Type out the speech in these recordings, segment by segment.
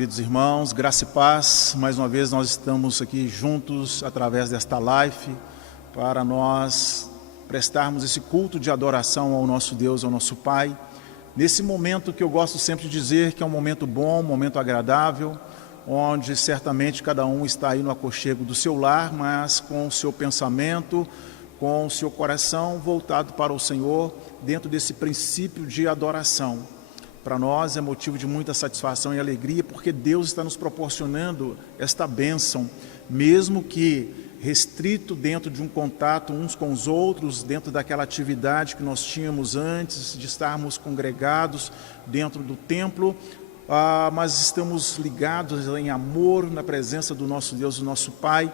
queridos irmãos, graça e paz. Mais uma vez nós estamos aqui juntos através desta live para nós prestarmos esse culto de adoração ao nosso Deus, ao nosso Pai. Nesse momento que eu gosto sempre de dizer que é um momento bom, um momento agradável, onde certamente cada um está aí no aconchego do seu lar, mas com o seu pensamento, com o seu coração voltado para o Senhor, dentro desse princípio de adoração. Para nós é motivo de muita satisfação e alegria, porque Deus está nos proporcionando esta bênção, mesmo que restrito dentro de um contato uns com os outros, dentro daquela atividade que nós tínhamos antes de estarmos congregados dentro do templo, mas estamos ligados em amor na presença do nosso Deus, do nosso Pai,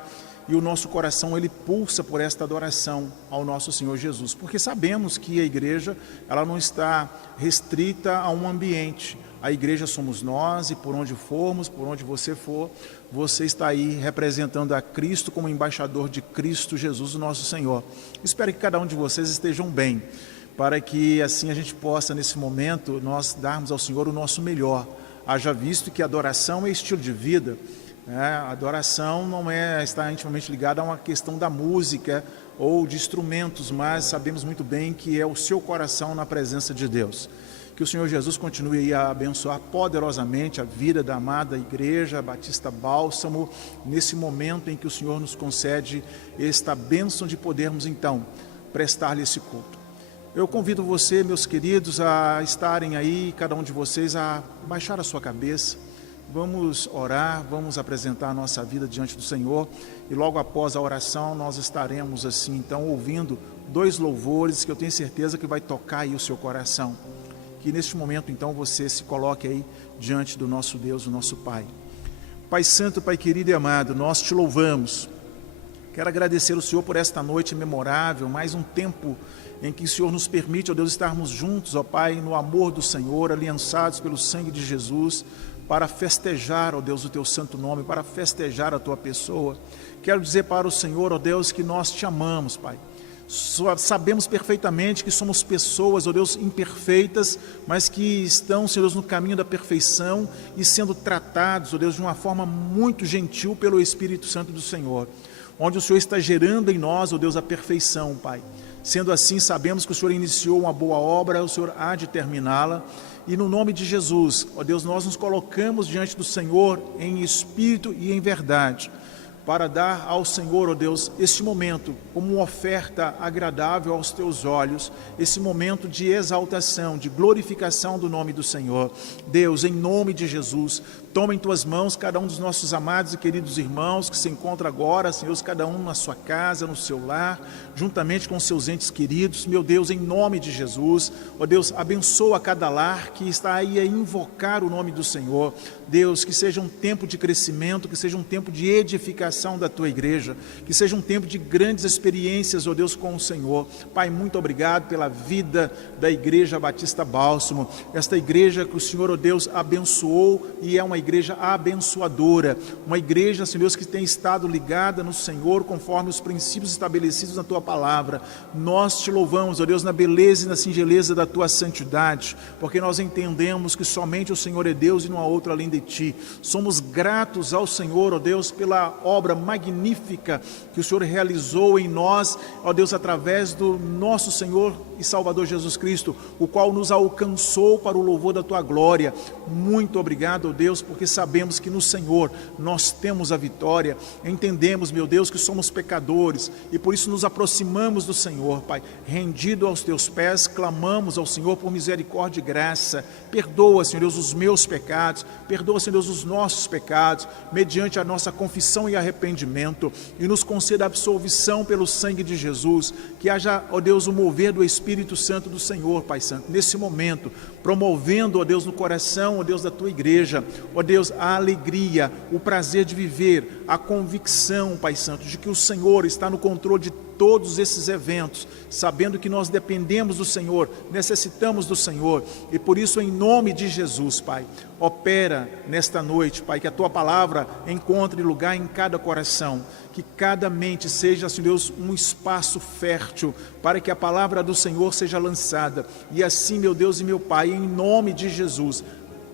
e o nosso coração ele pulsa por esta adoração ao nosso Senhor Jesus, porque sabemos que a igreja ela não está restrita a um ambiente. A igreja somos nós, e por onde formos, por onde você for, você está aí representando a Cristo como embaixador de Cristo Jesus, o nosso Senhor. Espero que cada um de vocês estejam bem, para que assim a gente possa nesse momento nós darmos ao Senhor o nosso melhor. Haja visto que a adoração é estilo de vida. A adoração não está intimamente ligada a uma questão da música ou de instrumentos, mas sabemos muito bem que é o seu coração na presença de Deus. Que o Senhor Jesus continue a abençoar poderosamente a vida da amada Igreja Batista Bálsamo, nesse momento em que o Senhor nos concede esta bênção de podermos então prestar-lhe esse culto. Eu convido você, meus queridos, a estarem aí, cada um de vocês, a baixar a sua cabeça. Vamos orar, vamos apresentar a nossa vida diante do Senhor, e logo após a oração nós estaremos assim, então, ouvindo dois louvores que eu tenho certeza que vai tocar aí o seu coração. Que neste momento, então, você se coloque aí diante do nosso Deus, o nosso Pai. Pai Santo, Pai querido e amado, nós te louvamos. Quero agradecer ao Senhor por esta noite memorável, mais um tempo em que o Senhor nos permite, ó Deus, estarmos juntos, ó Pai, no amor do Senhor, aliançados pelo sangue de Jesus, para festejar, ó Deus, o teu santo nome, para festejar a tua pessoa. Quero dizer para o Senhor, ó Deus, que nós te amamos, Pai. Sabemos perfeitamente que somos pessoas, ó Deus, imperfeitas, mas que estão, Senhor Deus, no caminho da perfeição e sendo tratados, ó Deus, de uma forma muito gentil pelo Espírito Santo do Senhor, onde o Senhor está gerando em nós, ó Deus, a perfeição, Pai. Sendo assim, sabemos que o Senhor iniciou uma boa obra, o Senhor há de terminá-la. E no nome de Jesus, ó Deus, nós nos colocamos diante do Senhor em espírito e em verdade, para dar ao Senhor, ó Deus, este momento como uma oferta agradável aos teus olhos, esse momento de exaltação, de glorificação do nome do Senhor. Deus, em nome de Jesus, toma em tuas mãos cada um dos nossos amados e queridos irmãos que se encontra agora, Senhor, cada um na sua casa, no seu lar, juntamente com seus entes queridos. Meu Deus, em nome de Jesus, ó Deus, abençoa cada lar que está aí a invocar o nome do Senhor. Deus, que seja um tempo de crescimento, que seja um tempo de edificação da tua igreja, que seja um tempo de grandes experiências, ó Deus, com o Senhor. Pai, muito obrigado pela vida da Igreja Batista Bálsamo, esta igreja que o Senhor, ó Deus, abençoou e é uma igreja abençoadora, uma igreja, Senhor Deus, que tem estado ligada no Senhor conforme os princípios estabelecidos na tua palavra. Nós te louvamos, ó Deus, na beleza e na singeleza da tua santidade, porque nós entendemos que somente o Senhor é Deus e não há outro além de ti. Somos gratos ao Senhor, ó Deus, pela obra magnífica que o Senhor realizou em nós, ó Deus, através do nosso Senhor e Salvador Jesus Cristo, o qual nos alcançou para o louvor da tua glória. Muito obrigado, ó Deus, porque sabemos que no Senhor nós temos a vitória. Entendemos, meu Deus, que somos pecadores e por isso nos aproximamos do Senhor, Pai, rendido aos teus pés, clamamos ao Senhor por misericórdia e graça. Perdoa, Senhor Deus, os meus pecados, perdoa, Senhor Deus, os nossos pecados, mediante a nossa confissão e arrependimento, e nos conceda a absolvição pelo sangue de Jesus. Que haja, ó Deus, o mover do Espírito Santo do Senhor, Pai Santo, nesse momento, promovendo, ó Deus, no coração, ó Deus, da tua igreja, ó Deus, a alegria, o prazer de viver, a convicção, Pai Santo, de que o Senhor está no controle de todos esses eventos, sabendo que nós dependemos do Senhor, necessitamos do Senhor, e por isso, em nome de Jesus, Pai, opera nesta noite, Pai, que a tua palavra encontre lugar em cada coração, que cada mente seja, Senhor Deus, um espaço fértil para que a palavra do Senhor seja lançada. E assim, meu Deus e meu Pai, em nome de Jesus,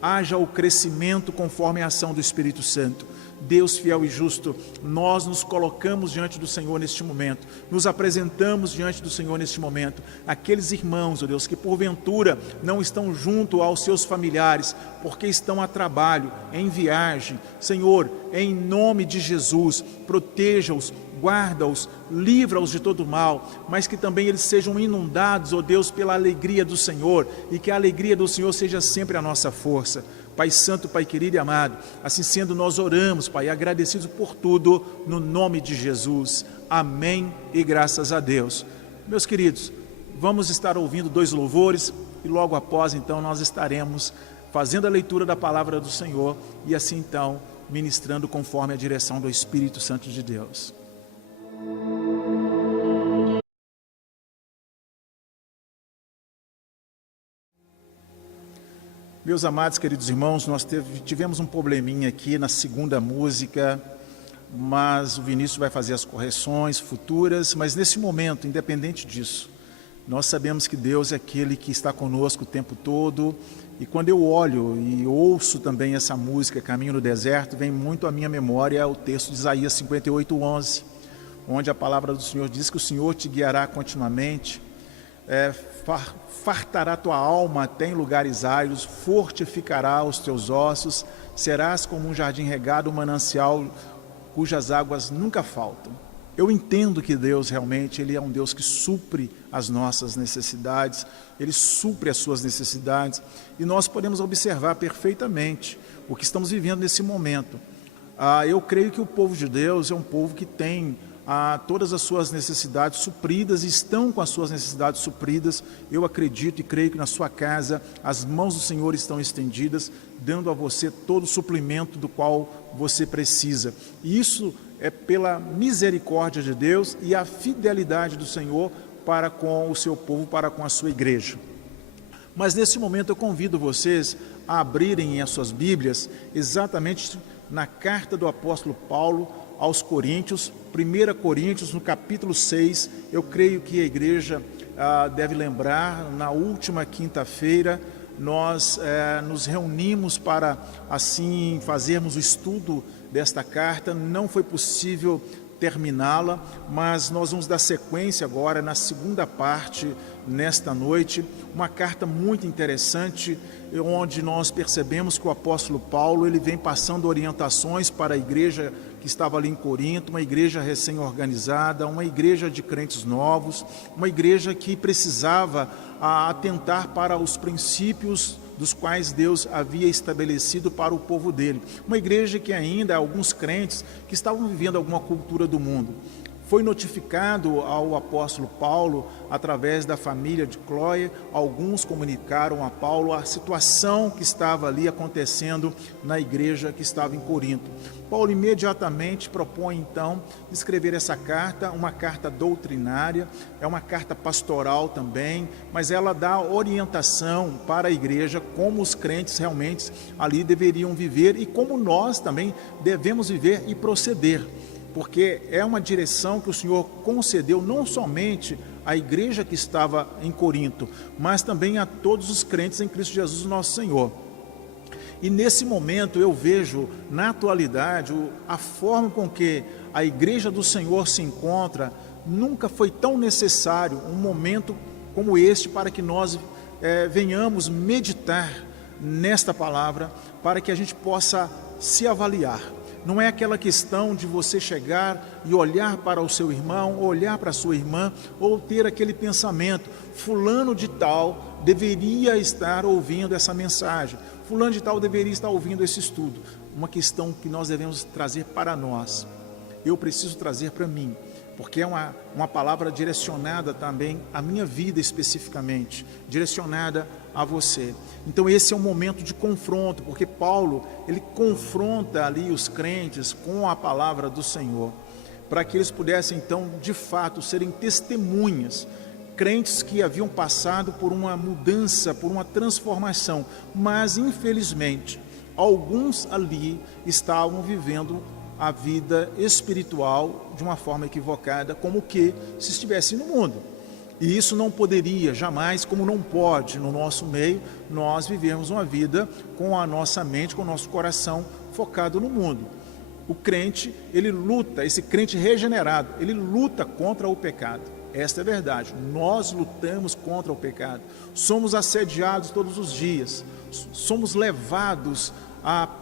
haja o crescimento conforme a ação do Espírito Santo. Deus fiel e justo, nós nos colocamos diante do Senhor neste momento, nos apresentamos diante do Senhor neste momento, aqueles irmãos, ó Deus, que porventura não estão junto aos seus familiares, porque estão a trabalho, em viagem. Senhor, em nome de Jesus, proteja-os, guarda-os, livra-os de todo mal, mas que também eles sejam inundados, ó Deus, pela alegria do Senhor, e que a alegria do Senhor seja sempre a nossa força. Pai Santo, Pai querido e amado, assim sendo nós oramos, Pai, agradecidos por tudo, no nome de Jesus. Amém e graças a Deus. Meus queridos, vamos estar ouvindo 2 louvores e logo após então nós estaremos fazendo a leitura da palavra do Senhor e assim então ministrando conforme a direção do Espírito Santo de Deus. Meus amados, queridos irmãos, nós tivemos um probleminha aqui na segunda música, mas o Vinícius vai fazer as correções futuras, mas nesse momento, independente disso, nós sabemos que Deus é aquele que está conosco o tempo todo, e quando eu olho e ouço também essa música, Caminho no Deserto, vem muito à minha memória o texto de Isaías 58:11, onde a palavra do Senhor diz que o Senhor te guiará continuamente, fartará tua alma até em lugares áridos, fortificará os teus ossos, serás como um jardim regado, um manancial cujas águas nunca faltam. Eu entendo que Deus realmente, Ele é um Deus que supre as nossas necessidades, Ele supre as suas necessidades, e nós podemos observar perfeitamente o que estamos vivendo nesse momento. Eu creio que o povo de Deus é um povo que tem todas as suas necessidades supridas, estão com as suas necessidades supridas. Eu acredito e creio que na sua casa as mãos do Senhor estão estendidas, dando a você todo o suplemento do qual você precisa. E isso é pela misericórdia de Deus e a fidelidade do Senhor para com o seu povo, para com a sua igreja. Mas nesse momento eu convido vocês a abrirem as suas Bíblias exatamente na carta do apóstolo Paulo aos Coríntios, 1 Coríntios, no capítulo 6, eu creio que a igreja deve lembrar, na última quinta-feira, nós nos reunimos para, assim, fazermos o estudo desta carta. Não foi possível terminá-la, mas nós vamos dar sequência agora na segunda parte, nesta noite, uma carta muito interessante, onde nós percebemos que o apóstolo Paulo, ele vem passando orientações para a igreja que estava ali em Corinto, uma igreja recém-organizada, uma igreja de crentes novos, uma igreja que precisava atentar para os princípios dos quais Deus havia estabelecido para o povo dele. Uma igreja que ainda, alguns crentes que estavam vivendo alguma cultura do mundo. Foi notificado ao apóstolo Paulo, através da família de Cloé, alguns comunicaram a Paulo a situação que estava ali acontecendo na igreja que estava em Corinto. Paulo imediatamente propõe então escrever essa carta, uma carta doutrinária, é uma carta pastoral também, mas ela dá orientação para a igreja como os crentes realmente ali deveriam viver e como nós também devemos viver e proceder. Porque é uma direção que o Senhor concedeu não somente à igreja que estava em Corinto, mas também a todos os crentes em Cristo Jesus, nosso Senhor. E nesse momento eu vejo, na atualidade, a forma com que a igreja do Senhor se encontra, nunca foi tão necessário um momento como este para que nós venhamos meditar nesta palavra, para que a gente possa se avaliar. Não é aquela questão de você chegar e olhar para o seu irmão, olhar para a sua irmã, ou ter aquele pensamento, fulano de tal deveria estar ouvindo essa mensagem, fulano de tal deveria estar ouvindo esse estudo. Uma questão que nós devemos trazer para nós, eu preciso trazer para mim, porque é uma palavra direcionada também à minha vida especificamente, direcionada a você. Então esse é um momento de confronto, porque Paulo, ele confronta ali os crentes com a palavra do Senhor, para que eles pudessem então, de fato, serem testemunhas, crentes que haviam passado por uma mudança, por uma transformação, mas infelizmente, alguns ali estavam vivendo a vida espiritual de uma forma equivocada, como que se estivesse no mundo. E isso não poderia jamais, como não pode no nosso meio, nós vivermos uma vida com a nossa mente, com o nosso coração focado no mundo. O crente, ele luta, esse crente regenerado, ele luta contra o pecado. Esta é a verdade, nós lutamos contra o pecado, somos assediados todos os dias, somos levados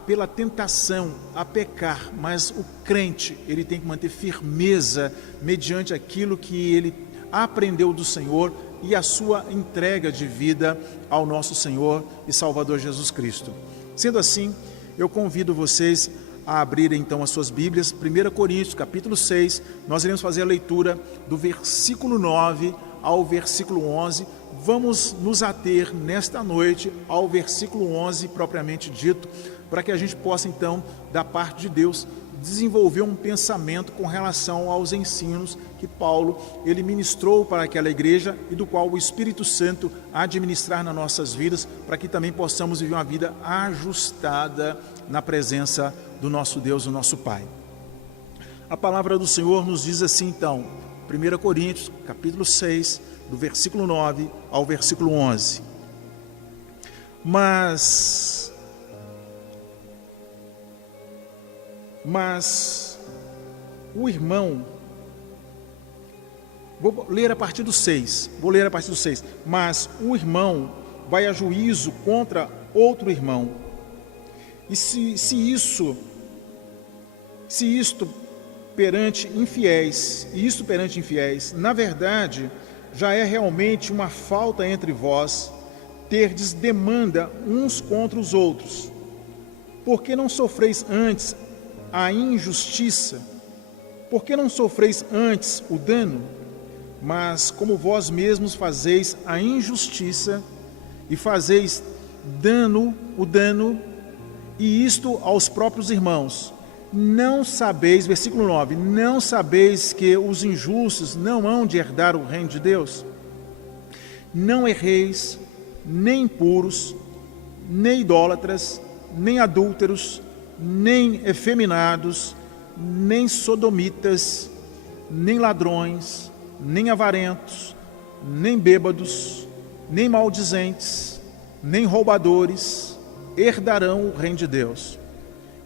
pela tentação a pecar, mas o crente, ele tem que manter firmeza mediante aquilo que ele aprendeu do Senhor e a sua entrega de vida ao nosso Senhor e Salvador Jesus Cristo. Sendo assim, eu convido vocês a abrirem então as suas Bíblias, 1 Coríntios, capítulo 6, nós iremos fazer a leitura do versículo 9 ao versículo 11, vamos nos ater nesta noite ao versículo 11 propriamente dito, para que a gente possa então, da parte de Deus, desenvolver um pensamento com relação aos ensinos que Paulo, ele ministrou para aquela igreja e do qual o Espírito Santo há de ministrar nas nossas vidas, para que também possamos viver uma vida ajustada na presença do nosso Deus, o nosso Pai. A palavra do Senhor nos diz assim então, 1 Coríntios, capítulo 6, do versículo 9 ao versículo 11. Mas o irmão, vou ler a partir do 6, mas o irmão vai a juízo contra outro irmão, e se isto perante infiéis, na verdade, já é realmente uma falta entre vós, terdes demanda uns contra os outros, porque não sofreis antes a injustiça, porque não sofreis antes o dano, mas como vós mesmos fazeis a injustiça e fazeis o dano, e isto aos próprios irmãos, não sabeis, versículo 9, não sabeis que os injustos não hão de herdar o reino de Deus? Não erreis, nem impuros, nem idólatras, nem adúlteros, nem efeminados, nem sodomitas, nem ladrões, nem avarentos, nem bêbados, nem maldizentes, nem roubadores, herdarão o reino de Deus.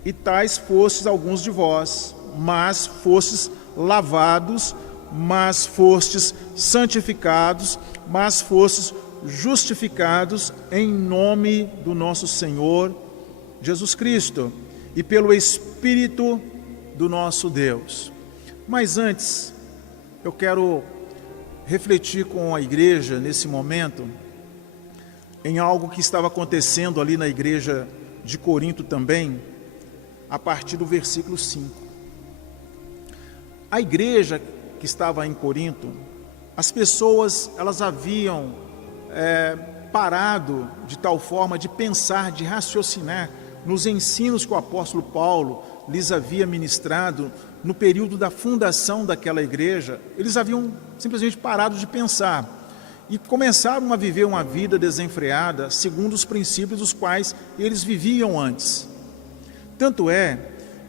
E tais fostes alguns de vós, mas fostes lavados, mas fostes santificados, mas fostes justificados em nome do nosso Senhor Jesus Cristo e pelo Espírito do nosso Deus. Mas antes, eu quero refletir com a igreja nesse momento em algo que estava acontecendo ali na igreja de Corinto também, a partir do versículo 5. A igreja que estava em Corinto, as pessoas, elas haviam parado de tal forma de pensar, de raciocinar nos ensinos que o apóstolo Paulo lhes havia ministrado no período da fundação daquela igreja. Eles haviam simplesmente parado de pensar e começaram a viver uma vida desenfreada segundo os princípios dos quais eles viviam antes. Tanto é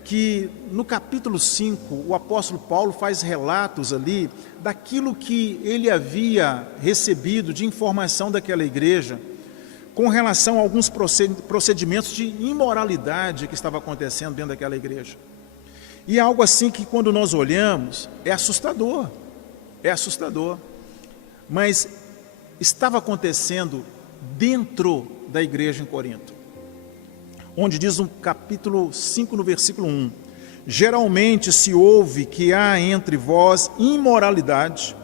que no capítulo 5, o apóstolo Paulo faz relatos ali daquilo que ele havia recebido de informação daquela igreja com relação a alguns procedimentos de imoralidade que estava acontecendo dentro daquela igreja. E é algo assim que quando nós olhamos, é assustador, mas estava acontecendo dentro da igreja em Corinto, onde diz no capítulo 5, no versículo 1, geralmente se ouve que há entre vós imoralidade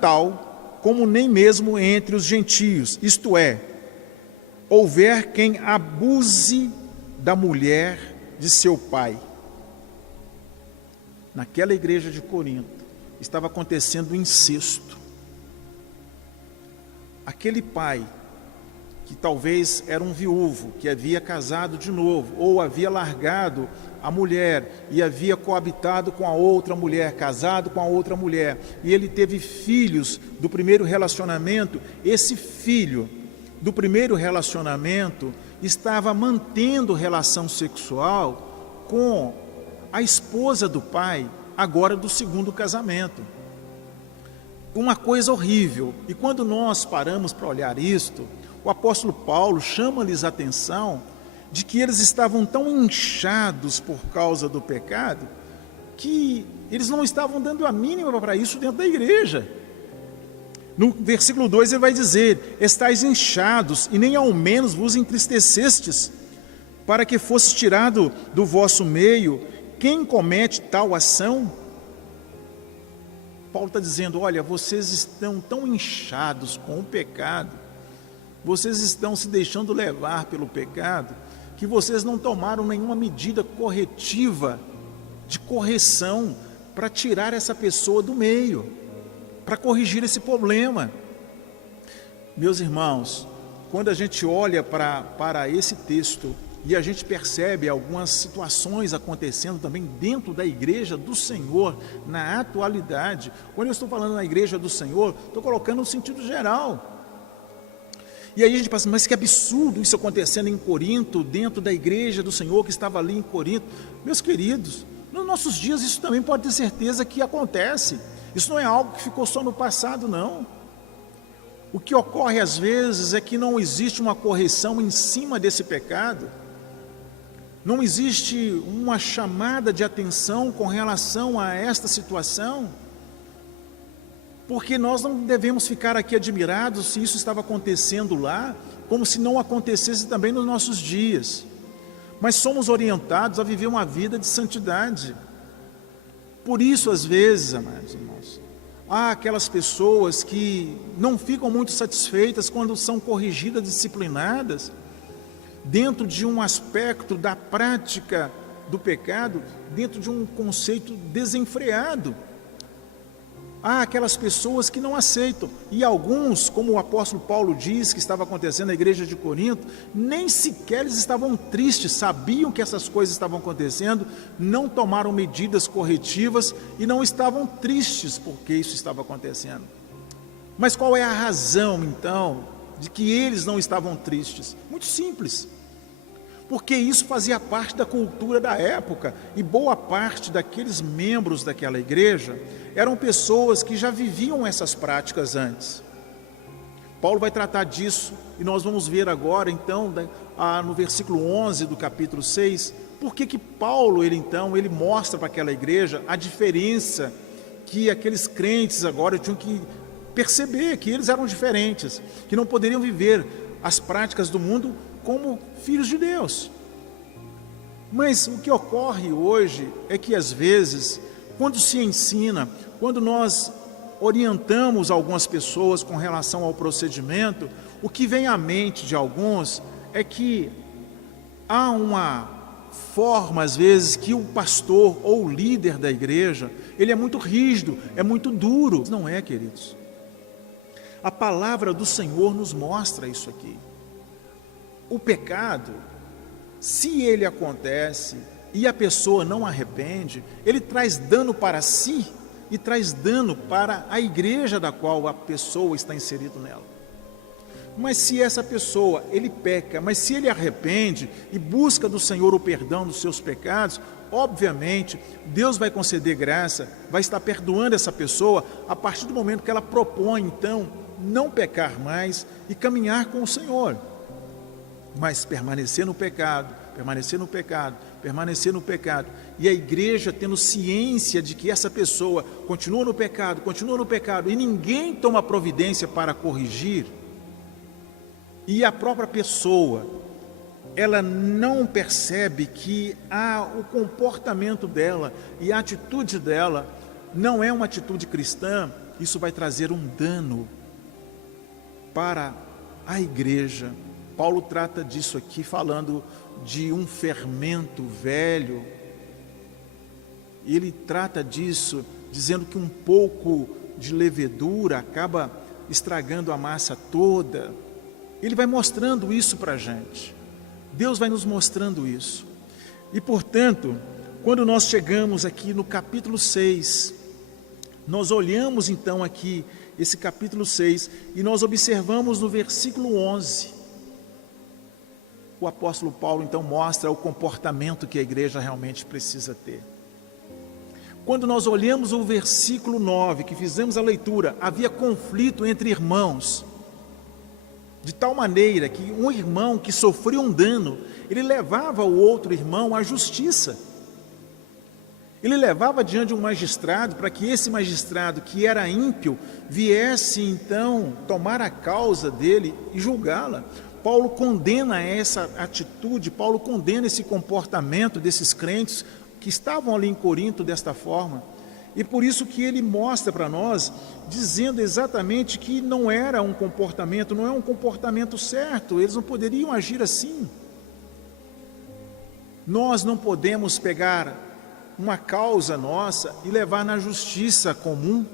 tal como nem mesmo entre os gentios, isto é, houver quem abuse da mulher de seu pai. Naquela igreja de Corinto estava acontecendo o incesto. Aquele pai, que talvez era um viúvo, que havia casado de novo, ou havia largado a mulher e havia coabitado com a outra mulher, casado com a outra mulher, e ele teve filhos do primeiro relacionamento. Esse filho do primeiro relacionamento estava mantendo relação sexual com a esposa do pai, agora do segundo casamento. uma coisa horrível. E quando nós paramos para olhar isto, o apóstolo Paulo chama-lhes a atenção de que eles estavam tão inchados por causa do pecado, que eles não estavam dando a mínima para isso dentro da igreja. No versículo 2 ele vai dizer: estais inchados, e nem ao menos vos entristecestes, para que fosse tirado do vosso meio quem comete tal ação. Paulo está dizendo: olha, vocês estão tão inchados com o pecado, vocês estão se deixando levar pelo pecado, que vocês não tomaram nenhuma medida corretiva, de correção, para tirar essa pessoa do meio, para corrigir esse problema. Meus irmãos, quando a gente olha para esse texto e a gente percebe algumas situações acontecendo também dentro da igreja do Senhor, na atualidade, quando eu estou falando na igreja do Senhor, estou colocando no sentido geral. E aí a gente pensa, mas que absurdo isso acontecendo em Corinto, dentro da igreja do Senhor que estava ali em Corinto. Meus queridos, nos nossos dias isso também pode ter certeza que acontece. Isso não é algo que ficou só no passado, não. O que ocorre às vezes é que não existe uma correção em cima desse pecado, não existe uma chamada de atenção com relação a esta situação, porque nós não devemos ficar aqui admirados se isso estava acontecendo lá, como se não acontecesse também nos nossos dias, mas somos orientados a viver uma vida de santidade. Por isso, às vezes, amados irmãos, há aquelas pessoas que não ficam muito satisfeitas quando são corrigidas, disciplinadas, dentro de um aspecto da prática do pecado, dentro de um conceito desenfreado. Há aquelas pessoas que não aceitam, e alguns, como o apóstolo Paulo diz que estava acontecendo na igreja de Corinto, nem sequer eles estavam tristes, sabiam que essas coisas estavam acontecendo, não tomaram medidas corretivas e não estavam tristes porque isso estava acontecendo. Mas qual é a razão, então, de que eles não estavam tristes? Muito simples. Porque isso fazia parte da cultura da época, e boa parte daqueles membros daquela igreja eram pessoas que já viviam essas práticas antes. Paulo vai tratar disso, e nós vamos ver agora, então, no versículo 11 do capítulo 6, por que Paulo, ele mostra para aquela igreja a diferença que aqueles crentes agora tinham que perceber, que eles eram diferentes, que não poderiam viver as práticas do mundo como filhos de Deus. Mas o que ocorre hoje é que às vezes, quando se ensina, quando nós orientamos algumas pessoas com relação ao procedimento, o que vem à mente de alguns é que há uma forma, às vezes, que o pastor ou o líder da igreja, ele é muito rígido, é muito duro. Não é, queridos. A palavra do Senhor nos mostra isso aqui. O pecado, se ele acontece e a pessoa não arrepende, ele traz dano para si e traz dano para a igreja da qual a pessoa está inserida nela. Mas se essa pessoa, ele peca, mas se ele arrepende e busca do Senhor o perdão dos seus pecados, obviamente, Deus vai conceder graça, vai estar perdoando essa pessoa a partir do momento que ela propõe, então, não pecar mais e caminhar com o Senhor. Mas permanecer no pecado, permanecer no pecado, permanecer no pecado, e a igreja tendo ciência de que essa pessoa continua no pecado, e ninguém toma providência para corrigir, e a própria pessoa, ela não percebe que o comportamento dela e a atitude dela não é uma atitude cristã, isso vai trazer um dano para a igreja. Paulo trata disso aqui, falando de um fermento velho. Ele trata disso, dizendo que um pouco de levedura acaba estragando a massa toda. Ele vai mostrando isso para a gente. Deus vai nos mostrando isso. E, portanto, quando nós chegamos aqui no capítulo 6, nós olhamos então aqui esse capítulo 6 e nós observamos no versículo 11, o apóstolo Paulo então mostra o comportamento que a igreja realmente precisa ter. Quando nós olhamos o versículo 9, que fizemos a leitura, havia conflito entre irmãos, de tal maneira que um irmão que sofria um dano, ele levava o outro irmão à justiça. Ele levava diante de um magistrado, para que esse magistrado, que era ímpio, viesse então tomar a causa dele e julgá-la. Paulo condena essa atitude, Paulo condena esse comportamento desses crentes que estavam ali em Corinto desta forma. E por isso que ele mostra para nós, dizendo exatamente que não era um comportamento, não é um comportamento certo, eles não poderiam agir assim. Nós não podemos pegar uma causa nossa e levar na justiça comum.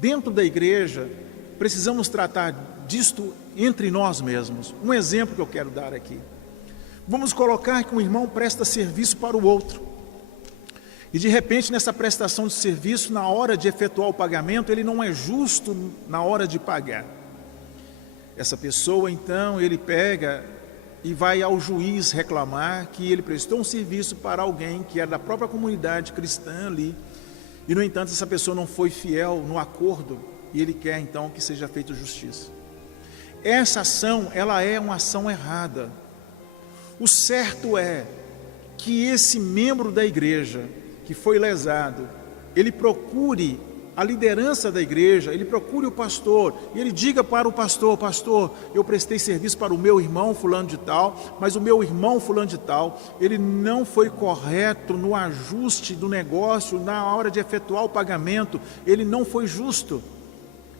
Dentro da igreja, precisamos tratar disto entre nós mesmos. Um exemplo que eu quero dar aqui. Vamos colocar que um irmão presta serviço para o outro. E de repente, nessa prestação de serviço, na hora de efetuar o pagamento, ele não é justo na hora de pagar. Essa pessoa, então, ele pega e vai ao juiz reclamar que ele prestou um serviço para alguém que era da própria comunidade cristã ali. E, no entanto, essa pessoa não foi fiel no acordo e ele quer, então, que seja feita justiça. Essa ação, ela é uma ação errada. O certo é que esse membro da igreja que foi lesado, ele procure a liderança da igreja, ele procure o pastor, e ele diga para o pastor: pastor, eu prestei serviço para o meu irmão fulano de tal, mas o meu irmão fulano de tal, ele não foi correto no ajuste do negócio, na hora de efetuar o pagamento, ele não foi justo.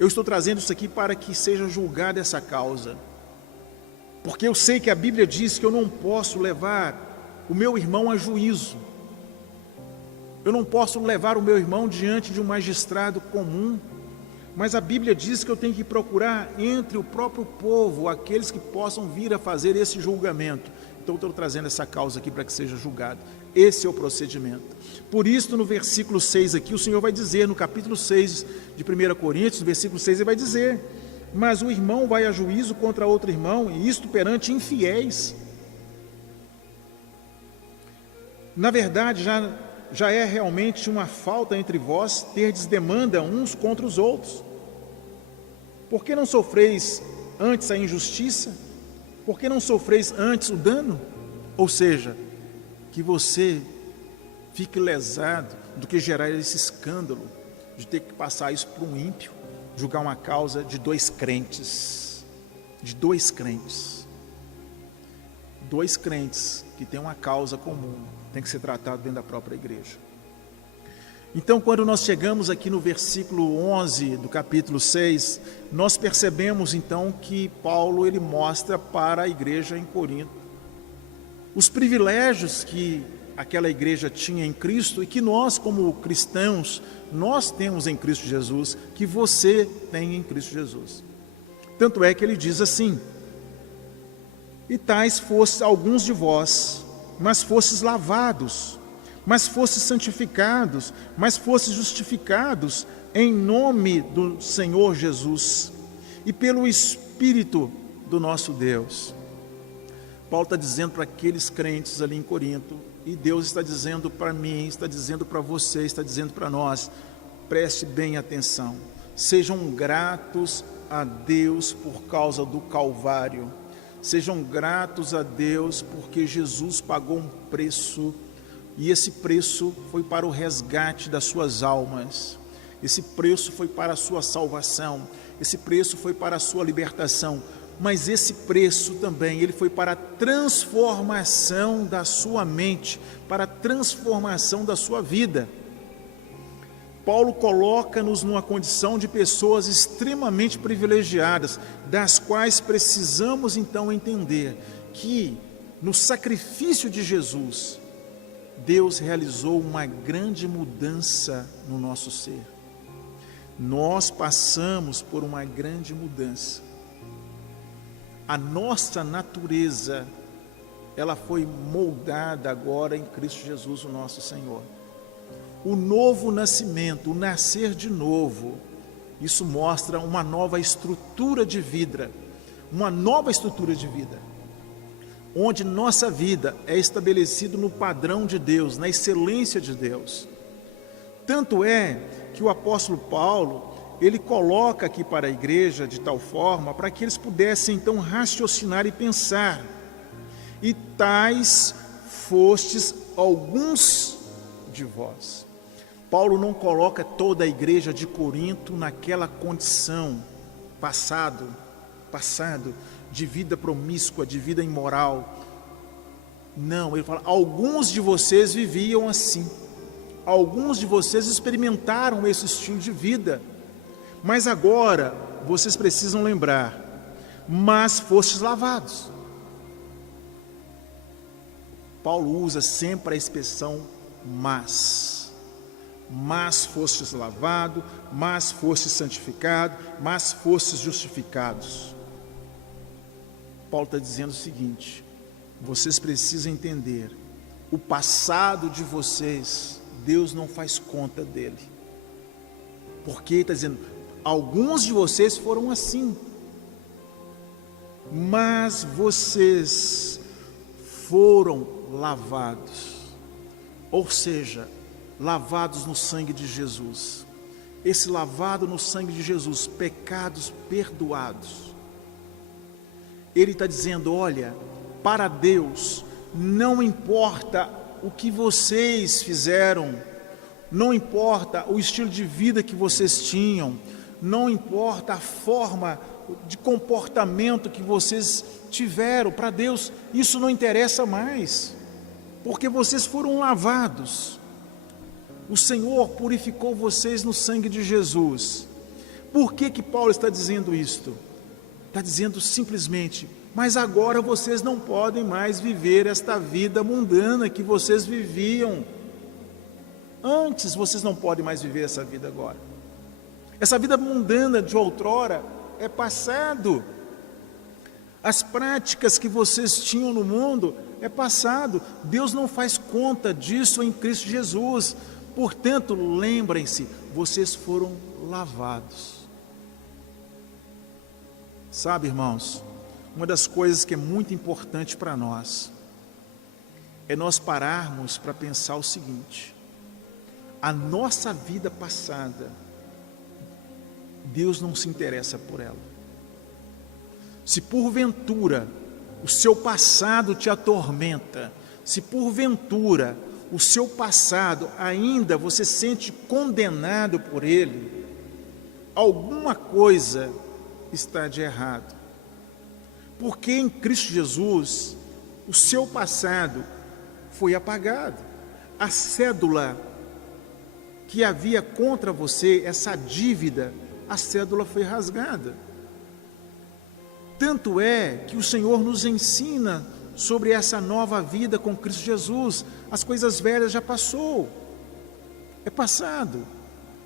Eu estou trazendo isso aqui para que seja julgada essa causa, porque eu sei que a Bíblia diz que eu não posso levar o meu irmão a juízo. Eu não posso levar o meu irmão diante de um magistrado comum, mas a Bíblia diz que eu tenho que procurar entre o próprio povo aqueles que possam vir a fazer esse julgamento. Então eu estou trazendo essa causa aqui para que seja julgado. Esse é o procedimento. Por isso, no versículo 6 aqui, o Senhor vai dizer, no capítulo 6 de 1 Coríntios, no versículo 6, ele vai dizer: mas o irmão vai a juízo contra outro irmão, e isto perante infiéis. Na verdade, já é realmente uma falta entre vós terdes demanda uns contra os outros. Por que não sofreis antes a injustiça? Por que não sofreis antes o dano? Ou seja, que você fique lesado do que gerar esse escândalo de ter que passar isso para um ímpio, julgar uma causa de dois crentes. Dois crentes que têm uma causa comum, tem que ser tratado dentro da própria igreja. Então, quando nós chegamos aqui no versículo 11 do capítulo 6, nós percebemos então que Paulo ele mostra para a igreja em Corinto os privilégios que aquela igreja tinha em Cristo e que nós, como cristãos, nós temos em Cristo Jesus, que você tem em Cristo Jesus. Tanto é que ele diz assim: e tais fosse alguns de vós, mas fostes lavados, mas fostes santificados, mas fostes justificados em nome do Senhor Jesus e pelo Espírito do nosso Deus. Paulo está dizendo para aqueles crentes ali em Corinto, e Deus está dizendo para mim, está dizendo para você, está dizendo para nós: preste bem atenção, sejam gratos a Deus por causa do Calvário. Sejam gratos a Deus porque Jesus pagou um preço, e esse preço foi para o resgate das suas almas, esse preço foi para a sua salvação, esse preço foi para a sua libertação, mas esse preço também, ele foi para a transformação da sua mente, para a transformação da sua vida. Paulo coloca-nos numa condição de pessoas extremamente privilegiadas, das quais precisamos então entender que no sacrifício de Jesus, Deus realizou uma grande mudança no nosso ser. Nós passamos por uma grande mudança. A nossa natureza, ela foi moldada agora em Cristo Jesus, o nosso Senhor. O novo nascimento, o nascer de novo, isso mostra uma nova estrutura de vida, onde nossa vida é estabelecida no padrão de Deus, na excelência de Deus. Tanto é que o apóstolo Paulo, ele coloca aqui para a igreja de tal forma para que eles pudessem então raciocinar e pensar. E tais fostes alguns de vós. Paulo não coloca toda a igreja de Corinto naquela condição passado de vida promíscua, de vida imoral. Não, ele fala, alguns de vocês viviam assim. Alguns de vocês experimentaram esse estilo de vida. Mas agora, vocês precisam lembrar, mas fostes lavados. Paulo usa sempre a expressão mas fostes lavado, mas fostes santificado, mas fostes justificados. Paulo está dizendo o seguinte: vocês precisam entender, o passado de vocês, Deus não faz conta dele, porque ele está dizendo, alguns de vocês foram assim, mas vocês foram lavados, ou seja, lavados no sangue de Jesus. Esse lavado no sangue de Jesus, pecados perdoados. Ele está dizendo, olha, para Deus não importa o que vocês fizeram, não importa o estilo de vida que vocês tinham, não importa a forma de comportamento que vocês tiveram, para Deus isso não interessa mais, porque vocês foram lavados. O Senhor purificou vocês no sangue de Jesus. Por que Paulo está dizendo isto? Está dizendo simplesmente, mas agora vocês não podem mais viver esta vida mundana que vocês viviam. Antes vocês não podem mais viver essa vida agora. Essa vida mundana de outrora é passado. As práticas que vocês tinham no mundo é passado. Deus não faz conta disso em Cristo Jesus. Portanto, lembrem-se, vocês foram lavados. Sabe, irmãos, uma das coisas que é muito importante para nós é nós pararmos para pensar o seguinte: a nossa vida passada, Deus não se interessa por ela. Se porventura o seu passado te atormenta, se porventura o seu passado ainda você sente condenado por ele, alguma coisa está de errado. Porque em Cristo Jesus, o seu passado foi apagado. A cédula que havia contra você, essa dívida, a cédula foi rasgada. Tanto é que o Senhor nos ensina sobre essa nova vida com Cristo Jesus. As coisas velhas já passou, é passado.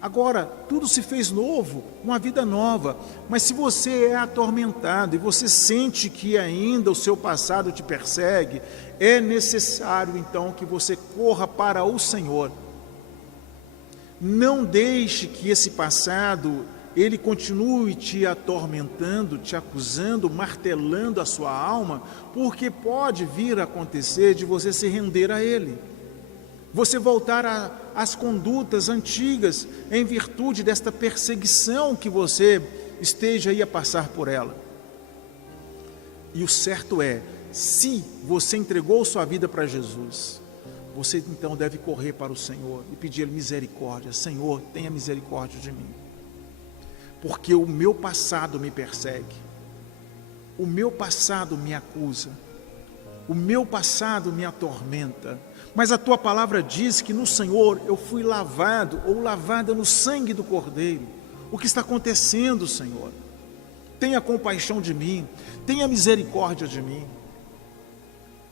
Agora tudo se fez novo, uma vida nova. Mas se você é atormentado e você sente que ainda o seu passado te persegue, é necessário então que você corra para o Senhor. Não deixe que esse passado ele continue te atormentando, te acusando, martelando a sua alma, porque pode vir a acontecer de você se render a ele. Você voltar às condutas antigas em virtude desta perseguição que você esteja aí a passar por ela. E o certo é, se você entregou sua vida para Jesus, você então deve correr para o Senhor e pedir-lhe misericórdia. Senhor, tenha misericórdia de mim, porque o meu passado me persegue, o meu passado me acusa, o meu passado me atormenta. Mas a tua palavra diz que no Senhor eu fui lavado ou lavada no sangue do Cordeiro. O que está acontecendo, Senhor? Tenha compaixão de mim, tenha misericórdia de mim.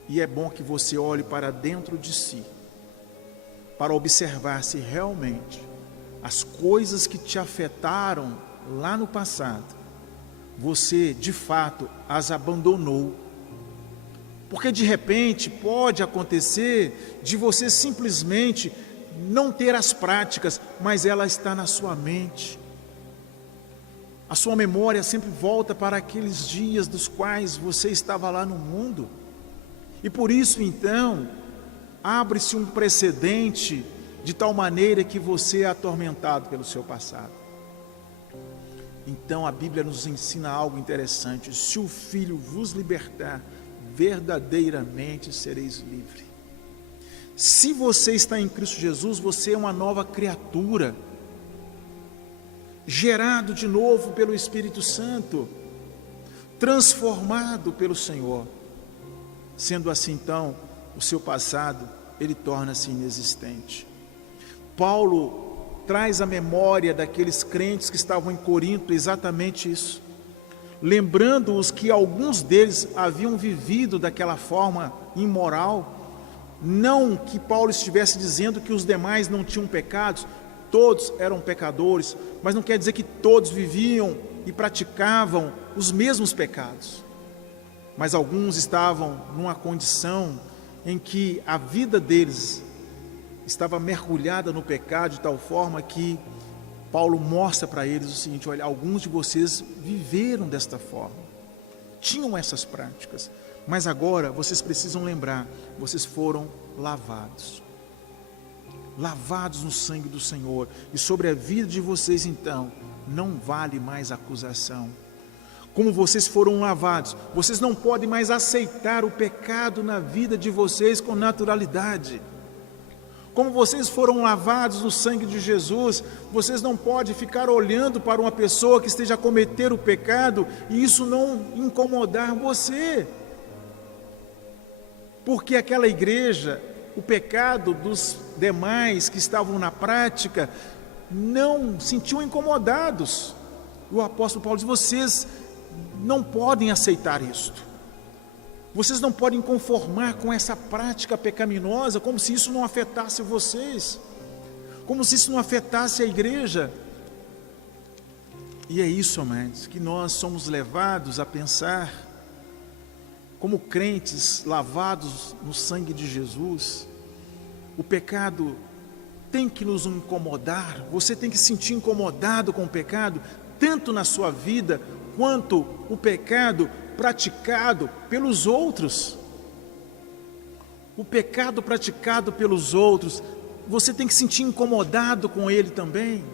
E é bom que você olhe para dentro de si, para observar se realmente as coisas que te afetaram lá no passado, você de fato as abandonou. Porque de repente pode acontecer de você simplesmente não ter as práticas, mas ela está na sua mente. A sua memória sempre volta para aqueles dias dos quais você estava lá no mundo. E por isso então, abre-se um precedente de tal maneira que você é atormentado pelo seu passado. Então a Bíblia nos ensina algo interessante: se o Filho vos libertar, verdadeiramente sereis livres. Se você está em Cristo Jesus, você é uma nova criatura, gerado de novo pelo Espírito Santo, transformado pelo Senhor. Sendo assim, então, o seu passado, ele torna-se inexistente. Paulo traz à memória daqueles crentes que estavam em Corinto exatamente isso, lembrando-os que alguns deles haviam vivido daquela forma imoral. Não que Paulo estivesse dizendo que os demais não tinham pecados, todos eram pecadores, mas não quer dizer que todos viviam e praticavam os mesmos pecados. Mas alguns estavam numa condição em que a vida deles estava mergulhada no pecado, de tal forma que Paulo mostra para eles o seguinte: olha, alguns de vocês viveram desta forma, tinham essas práticas, mas agora vocês precisam lembrar, vocês foram lavados no sangue do Senhor, e sobre a vida de vocês então não vale mais acusação. Como vocês foram lavados, vocês não podem mais aceitar o pecado na vida de vocês com naturalidade. Como vocês foram lavados no sangue de Jesus, vocês não podem ficar olhando para uma pessoa que esteja a cometer o pecado e isso não incomodar você. Porque aquela igreja, o pecado dos demais que estavam na prática, não sentiam incomodados. O apóstolo Paulo diz: vocês não podem aceitar isto. Vocês não podem conformar com essa prática pecaminosa, como se isso não afetasse vocês, como se isso não afetasse a igreja. E é isso, amados, que nós somos levados a pensar, como crentes lavados no sangue de Jesus. O pecado tem que nos incomodar, você tem que se sentir incomodado com o pecado, tanto na sua vida, quanto o pecado praticado pelos outros. O pecado praticado pelos outros, você tem que se sentir incomodado com ele também.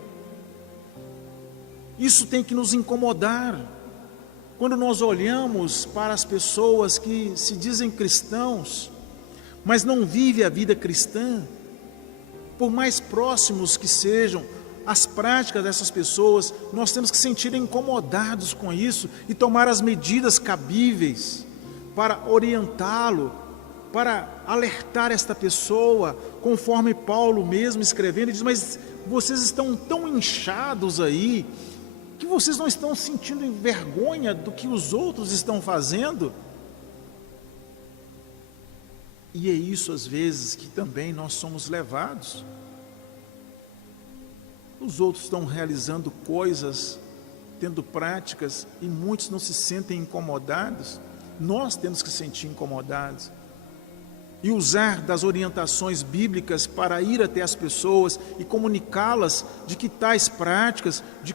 Isso tem que nos incomodar. Quando nós olhamos para as pessoas que se dizem cristãos, mas não vivem a vida cristã, por mais próximos que sejam as práticas dessas pessoas, nós temos que sentir incomodados com isso e tomar as medidas cabíveis para orientá-lo, para alertar esta pessoa, conforme Paulo mesmo escrevendo, ele diz: mas vocês estão tão inchados aí, que vocês não estão sentindo vergonha do que os outros estão fazendo? E é isso às vezes que também nós somos levados. Os outros estão realizando coisas, tendo práticas, e muitos não se sentem incomodados. Nós temos que se sentir incomodados e usar das orientações bíblicas para ir até as pessoas e comunicá-las de que tais práticas, de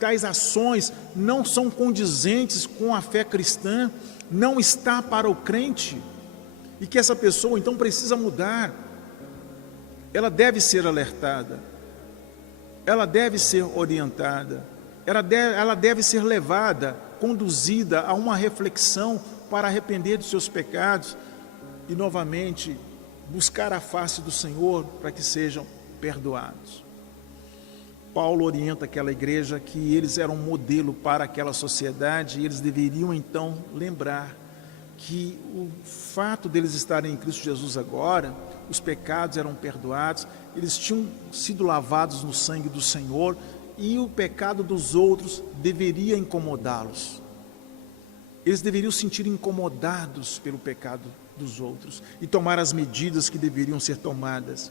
tais ações não são condizentes com a fé cristã, não está para o crente, e que essa pessoa então precisa mudar. Ela deve ser alertada, ela deve ser orientada, ela deve ser levada, conduzida a uma reflexão para arrepender dos seus pecados e novamente buscar a face do Senhor para que sejam perdoados. Paulo orienta aquela igreja que eles eram um modelo para aquela sociedade e eles deveriam então lembrar que o fato deles estarem em Cristo Jesus agora, os pecados eram perdoados, eles tinham sido lavados no sangue do Senhor e o pecado dos outros deveria incomodá-los. Eles deveriam se sentir incomodados pelo pecado dos outros e tomar as medidas que deveriam ser tomadas.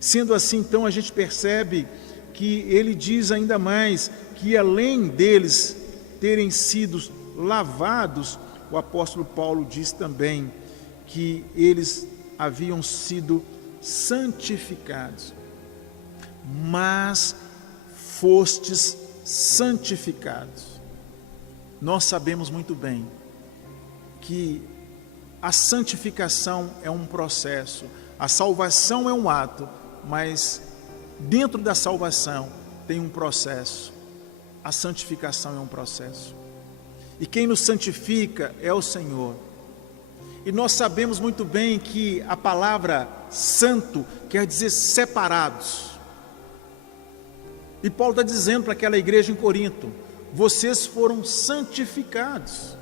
Sendo assim, então, a gente percebe que ele diz ainda mais que além deles terem sido lavados, o apóstolo Paulo diz também que eles haviam sido santificados. Mas fostes santificados. Nós sabemos muito bem que a santificação é um processo. A salvação é um ato, mas dentro da salvação tem um processo. A santificação é um processo. E quem nos santifica é o Senhor. E nós sabemos muito bem que a palavra santo quer dizer separados. E Paulo está dizendo para aquela igreja em Corinto: vocês foram santificados,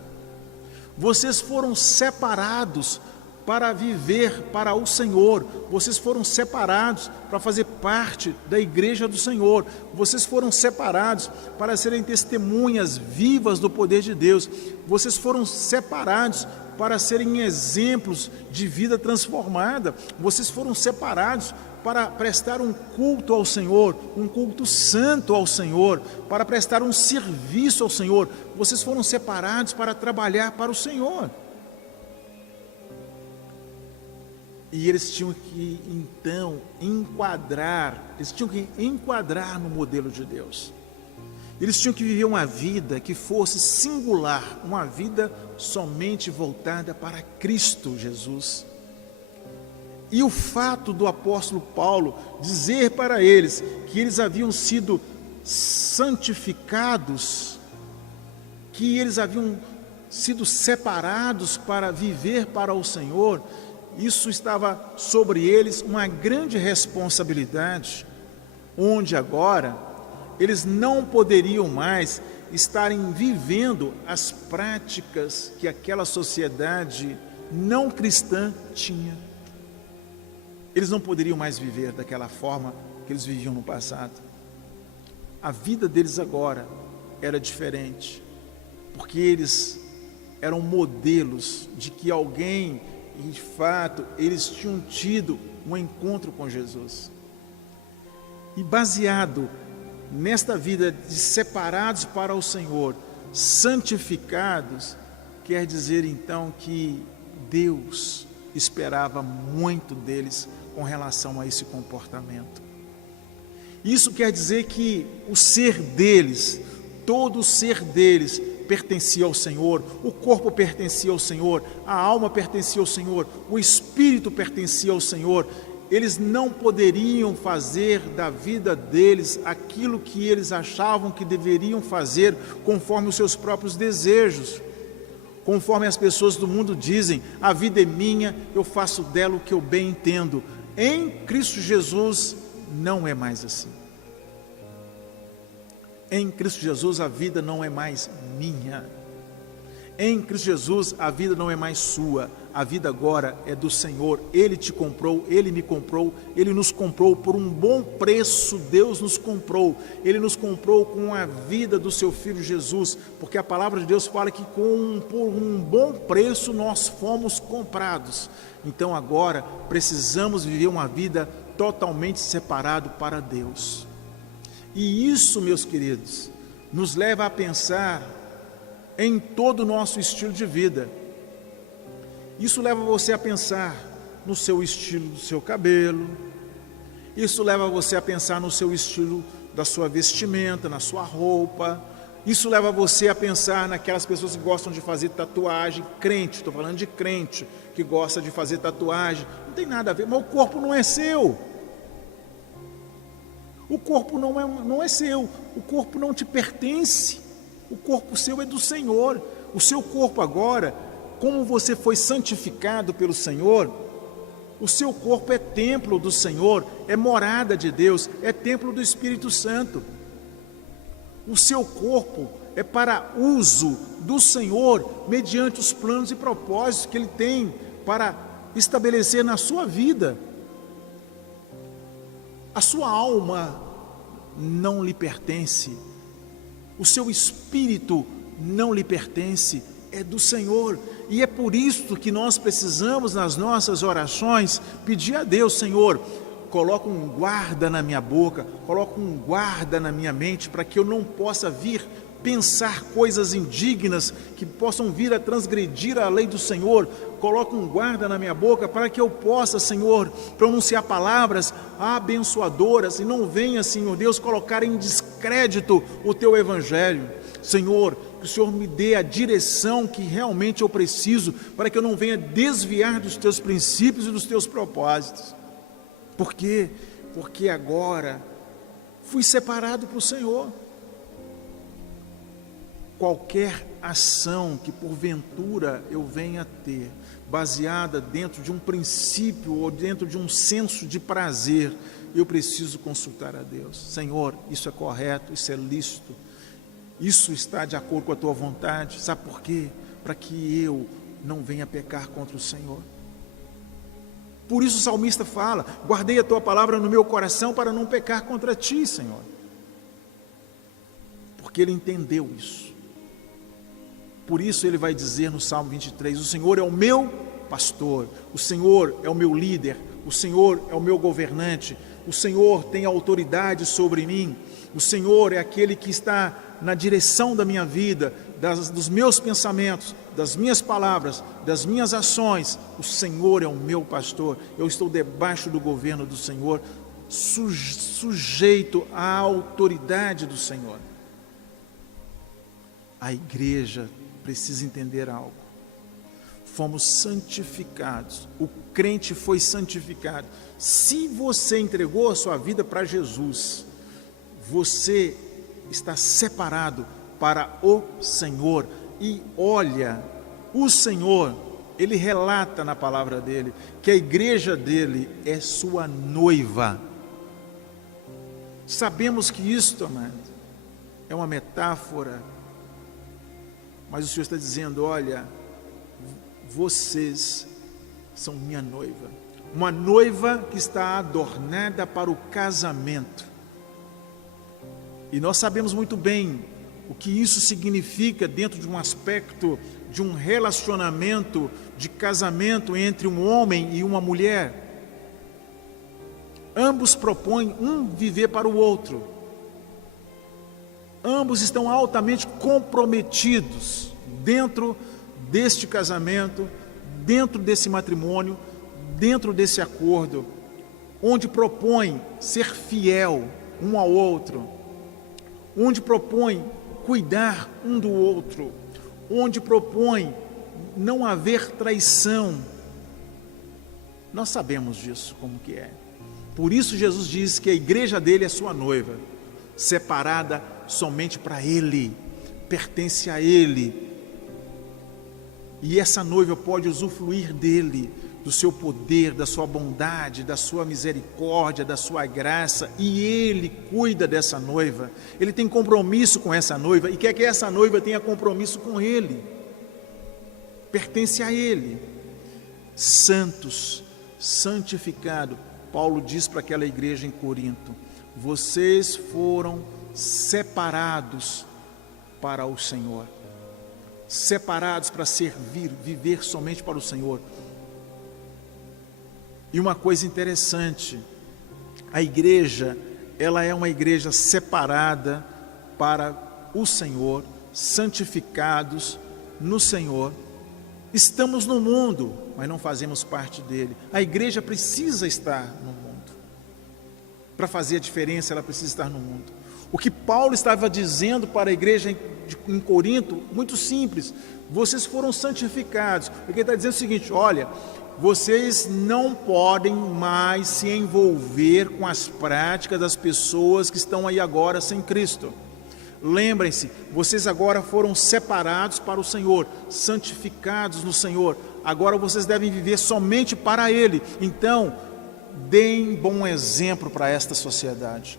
vocês foram separados para viver para o Senhor, vocês foram separados para fazer parte da igreja do Senhor, vocês foram separados para serem testemunhas vivas do poder de Deus, vocês foram separados para serem exemplos de vida transformada, vocês foram separados para prestar um culto ao Senhor, um culto santo ao Senhor, para prestar um serviço ao Senhor, vocês foram separados para trabalhar para o Senhor. E eles tinham que, então, enquadrar no modelo de Deus. Eles tinham que viver uma vida que fosse singular, uma vida somente voltada para Cristo Jesus. E o fato do apóstolo Paulo dizer para eles que eles haviam sido santificados, que eles haviam sido separados para viver para o Senhor, isso estava sobre eles uma grande responsabilidade, onde agora eles não poderiam mais estarem vivendo as práticas que aquela sociedade não cristã tinha. Eles não poderiam mais viver daquela forma que eles viviam no passado. A vida deles agora era diferente, porque eles eram modelos de que alguém, e de fato, eles tinham tido um encontro com Jesus. E baseado nesta vida de separados para o Senhor, santificados, quer dizer então que Deus esperava muito deles com relação a esse comportamento. Isso quer dizer que o ser deles, todo o ser deles, pertencia ao Senhor, o corpo pertencia ao Senhor, a alma pertencia ao Senhor, o espírito pertencia ao Senhor. Eles não poderiam fazer da vida deles aquilo que eles achavam que deveriam fazer conforme os seus próprios desejos. Conforme as pessoas do mundo dizem, a vida é minha, eu faço dela o que eu bem entendo. Em Cristo Jesus não é mais assim. Em Cristo Jesus a vida não é mais minha. Em Cristo Jesus a vida não é mais sua. A vida agora é do Senhor. Ele te comprou, Ele me comprou, Ele nos comprou por um bom preço. Deus nos comprou. Ele nos comprou com a vida do seu Filho Jesus, porque a palavra de Deus fala que por um bom preço nós fomos comprados. Então agora precisamos viver uma vida totalmente separado para Deus. E isso, meus queridos, nos leva a pensar em todo o nosso estilo de vida. Isso leva você a pensar no seu estilo do seu cabelo, isso leva você a pensar no seu estilo da sua vestimenta, na sua roupa, isso leva você a pensar naquelas pessoas que gostam de fazer tatuagem, crente, estou falando de crente, que gosta de fazer tatuagem, não tem nada a ver, mas o corpo não é seu. O corpo não é seu, o corpo não te pertence, o corpo seu é do Senhor. O seu corpo agora, como você foi santificado pelo Senhor, o seu corpo é templo do Senhor, é morada de Deus, é templo do Espírito Santo. O seu corpo é para uso do Senhor, mediante os planos e propósitos que Ele tem para estabelecer na sua vida. A sua alma não lhe pertence, o seu espírito não lhe pertence, é do Senhor. E é por isso que nós precisamos, nas nossas orações, pedir a Deus: Senhor, coloca um guarda na minha boca, coloca um guarda na minha mente, para que eu não possa vir pensar coisas indignas, que possam vir a transgredir a lei do Senhor. Coloca um guarda na minha boca, para que eu possa, Senhor, pronunciar palavras abençoadoras, e não venha, Senhor Deus, colocar em descrédito o Teu Evangelho. Senhor, que o Senhor me dê a direção que realmente eu preciso, para que eu não venha desviar dos teus princípios e dos teus propósitos. Por quê? Porque agora fui separado para o Senhor. Qualquer ação que porventura eu venha a ter, baseada dentro de um princípio ou dentro de um senso de prazer, eu preciso consultar a Deus. Senhor, isso é correto, isso é lícito, isso está de acordo com a tua vontade. Sabe por quê? Para que eu não venha pecar contra o Senhor. Por isso o salmista fala: guardei a tua palavra no meu coração para não pecar contra ti, Senhor. Porque ele entendeu isso. Por isso ele vai dizer no Salmo 23, o Senhor é o meu pastor, o Senhor é o meu líder, o Senhor é o meu governante, o Senhor tem autoridade sobre mim, o Senhor é aquele que está na direção da minha vida, dos meus pensamentos, das minhas palavras, das minhas ações. O Senhor é o meu pastor, eu estou debaixo do governo do Senhor, sujeito à autoridade do Senhor. A igreja precisa entender algo. Fomos santificados, o crente foi santificado. Se você entregou a sua vida para Jesus, você está separado para o Senhor. E olha, o Senhor, ele relata na palavra dele, que a igreja dele é sua noiva. Sabemos que isto, amado, é uma metáfora, mas o Senhor está dizendo: olha, vocês são minha noiva. Uma noiva que está adornada para o casamento. E nós sabemos muito bem o que isso significa dentro de um aspecto de um relacionamento de casamento entre um homem e uma mulher. Ambos propõem um viver para o outro. Ambos estão altamente comprometidos dentro deste casamento, dentro desse matrimônio, dentro desse acordo, onde propõem ser fiel um ao outro, onde propõem cuidar um do outro, onde propõem não haver traição. Nós sabemos disso, como que é. Por isso Jesus diz que a igreja dele é sua noiva, separada somente para ele, pertence a ele. E essa noiva pode usufruir dele, do seu poder, da sua bondade, da sua misericórdia, da sua graça, e ele cuida dessa noiva. Ele tem compromisso com essa noiva e quer que essa noiva tenha compromisso com ele. Pertence a ele. Santos, santificado. Paulo diz para aquela igreja em Corinto: vocês foram separados para o Senhor, separados para servir, viver somente para o Senhor. E uma coisa interessante, a igreja, ela é uma igreja separada para o Senhor, santificados no Senhor. Estamos no mundo, mas não fazemos parte dele. A igreja precisa estar no mundo. Para fazer a diferença, ela precisa estar no mundo. O que Paulo estava dizendo para a igreja em Corinto, muito simples: vocês foram santificados. Porque ele está dizendo o seguinte: olha, vocês não podem mais se envolver com as práticas das pessoas que estão aí agora sem Cristo. Lembrem-se, vocês agora foram separados para o Senhor, santificados no Senhor. Agora vocês devem viver somente para Ele. Então, deem bom exemplo para esta sociedade.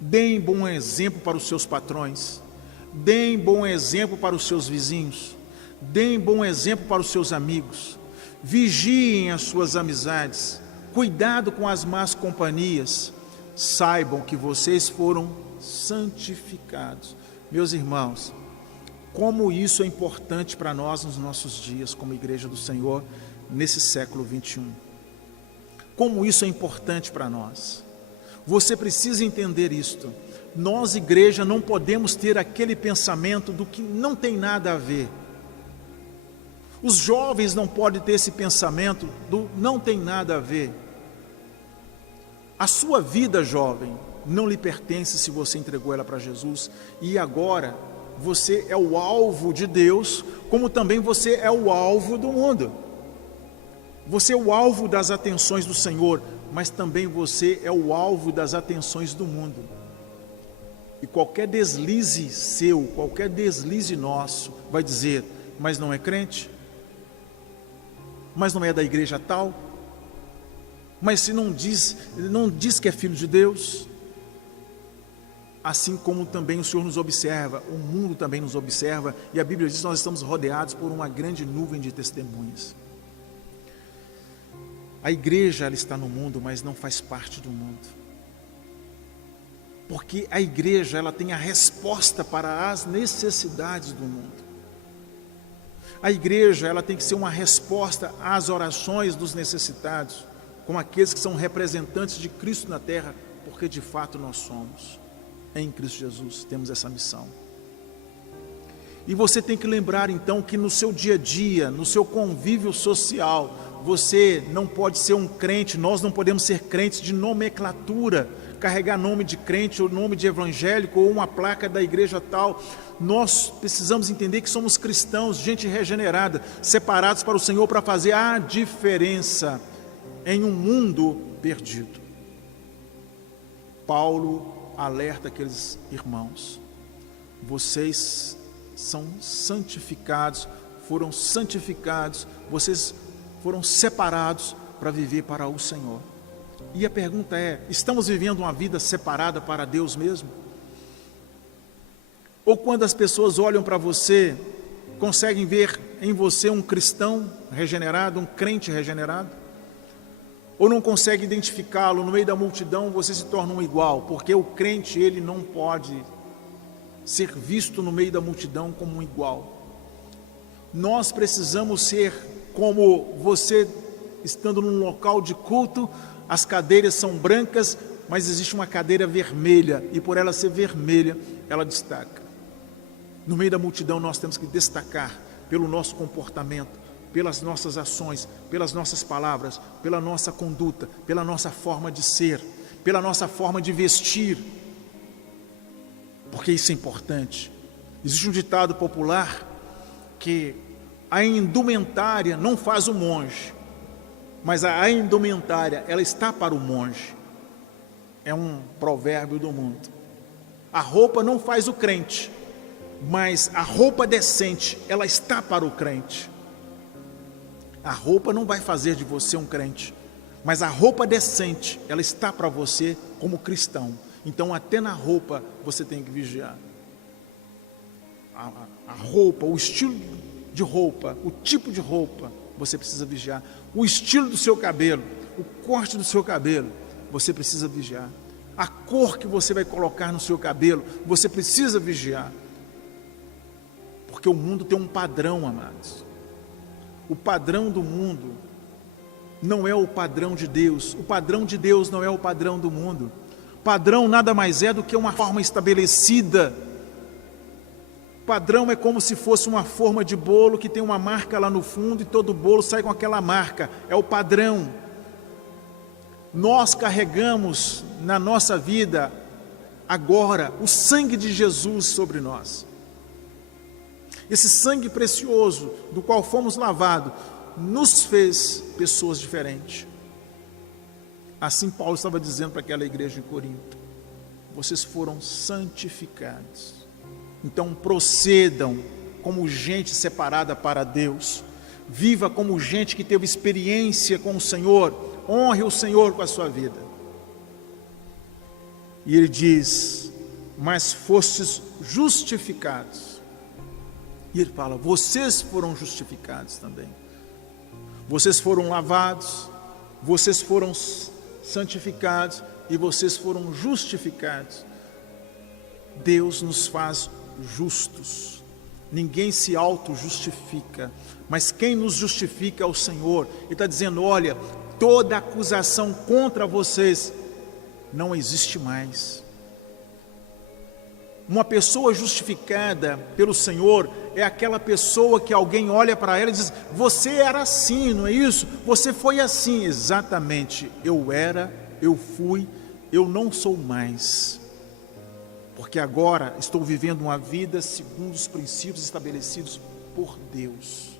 Deem bom exemplo para os seus patrões. Deem bom exemplo para os seus vizinhos. Deem bom exemplo para os seus amigos. Vigiem as suas amizades. Cuidado com as más companhias. Saibam que vocês foram santificados. Meus irmãos, como isso é importante para nós nos nossos dias, como igreja do Senhor, nesse século 21. Como isso é importante para nós. Você precisa entender isto. Nós, igreja, não podemos ter aquele pensamento do que não tem nada a ver. Os jovens não podem ter esse pensamento do não tem nada a ver. A sua vida, jovem, não lhe pertence se você entregou ela para Jesus. E agora, você é o alvo de Deus, como também você é o alvo do mundo. Você é o alvo das atenções do Senhor, mas também você é o alvo das atenções do mundo. E qualquer deslize seu, qualquer deslize nosso, vai dizer, mas não é crente? Mas não é da igreja tal? Mas se não diz que é filho de Deus? Assim como também o Senhor nos observa, o mundo também nos observa, e a Bíblia diz que nós estamos rodeados por uma grande nuvem de testemunhas. A igreja, ela está no mundo, mas não faz parte do mundo. Porque a igreja, ela tem a resposta para as necessidades do mundo. A igreja, ela tem que ser uma resposta às orações dos necessitados, como aqueles que são representantes de Cristo na terra, porque de fato nós somos. Em Cristo Jesus, temos essa missão. E você tem que lembrar então que no seu dia a dia, no seu convívio social, você não pode ser um crente, nós não podemos ser crentes de nomenclatura, carregar nome de crente ou nome de evangélico ou uma placa da igreja tal. Nós precisamos entender que somos cristãos, gente regenerada, separados para o Senhor para fazer a diferença em um mundo perdido. Paulo alerta aqueles irmãos: vocês são santificados, foram santificados, vocês foram separados para viver para o Senhor. E a pergunta é: estamos vivendo uma vida separada para Deus mesmo? Ou quando as pessoas olham para você, conseguem ver em você um cristão regenerado, um crente regenerado? Ou não consegue identificá-lo no meio da multidão, você se torna um igual, porque o crente, ele não pode ser visto no meio da multidão como um igual. Nós precisamos ser como você, estando num local de culto, as cadeiras são brancas, mas existe uma cadeira vermelha, e por ela ser vermelha, ela destaca. No meio da multidão nós temos que destacar pelo nosso comportamento, pelas nossas ações, pelas nossas palavras, pela nossa conduta, pela nossa forma de ser, pela nossa forma de vestir, porque isso é importante. Existe um ditado popular que a indumentária não faz o monge, mas a indumentária, ela está para o monge. É um provérbio do mundo. A roupa não faz o crente, mas a roupa decente, ela está para o crente. A roupa não vai fazer de você um crente, mas a roupa decente, ela está para você como cristão. Então até na roupa você tem que vigiar. A roupa, o estilo de roupa, o tipo de roupa, você precisa vigiar. O estilo do seu cabelo, o corte do seu cabelo, você precisa vigiar. A cor que você vai colocar no seu cabelo, você precisa vigiar. Porque o mundo tem um padrão, amados. O padrão do mundo não é o padrão de Deus. O padrão de Deus não é o padrão do mundo. Padrão nada mais é do que uma forma estabelecida. Padrão é como se fosse uma forma de bolo que tem uma marca lá no fundo e todo bolo sai com aquela marca. É o padrão. Nós carregamos na nossa vida agora o sangue de Jesus sobre nós. Esse sangue precioso do qual fomos lavados nos fez pessoas diferentes. Assim Paulo estava dizendo para aquela igreja de Corinto: vocês foram santificados. Então procedam como gente separada para Deus. Viva como gente que teve experiência com o Senhor. Honre o Senhor com a sua vida. E ele diz: mas fostes justificados. E ele fala: vocês foram justificados também. Vocês foram lavados, vocês foram santificados e vocês foram justificados. Deus nos faz justos. Ninguém se auto-justifica, mas quem nos justifica é o Senhor. Ele está dizendo: olha, toda acusação contra vocês não existe mais. Uma pessoa justificada pelo Senhor é aquela pessoa que alguém olha para ela e diz: você era assim, não é isso? Você foi assim. Exatamente, eu era, eu fui, eu não sou mais. Porque porque agora estou vivendo uma vida segundo os princípios estabelecidos por Deus.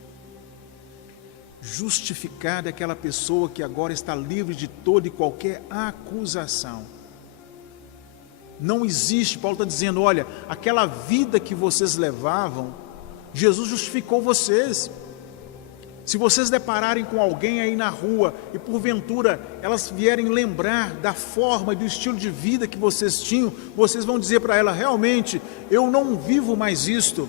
Justificada é aquela pessoa que agora está livre de toda e qualquer acusação. Não existe, Paulo está dizendo, olha, aquela vida que vocês levavam, Jesus justificou vocês. Se vocês depararem com alguém aí na rua e porventura elas vierem lembrar da forma e do estilo de vida que vocês tinham, vocês vão dizer para ela, realmente, eu não vivo mais isto,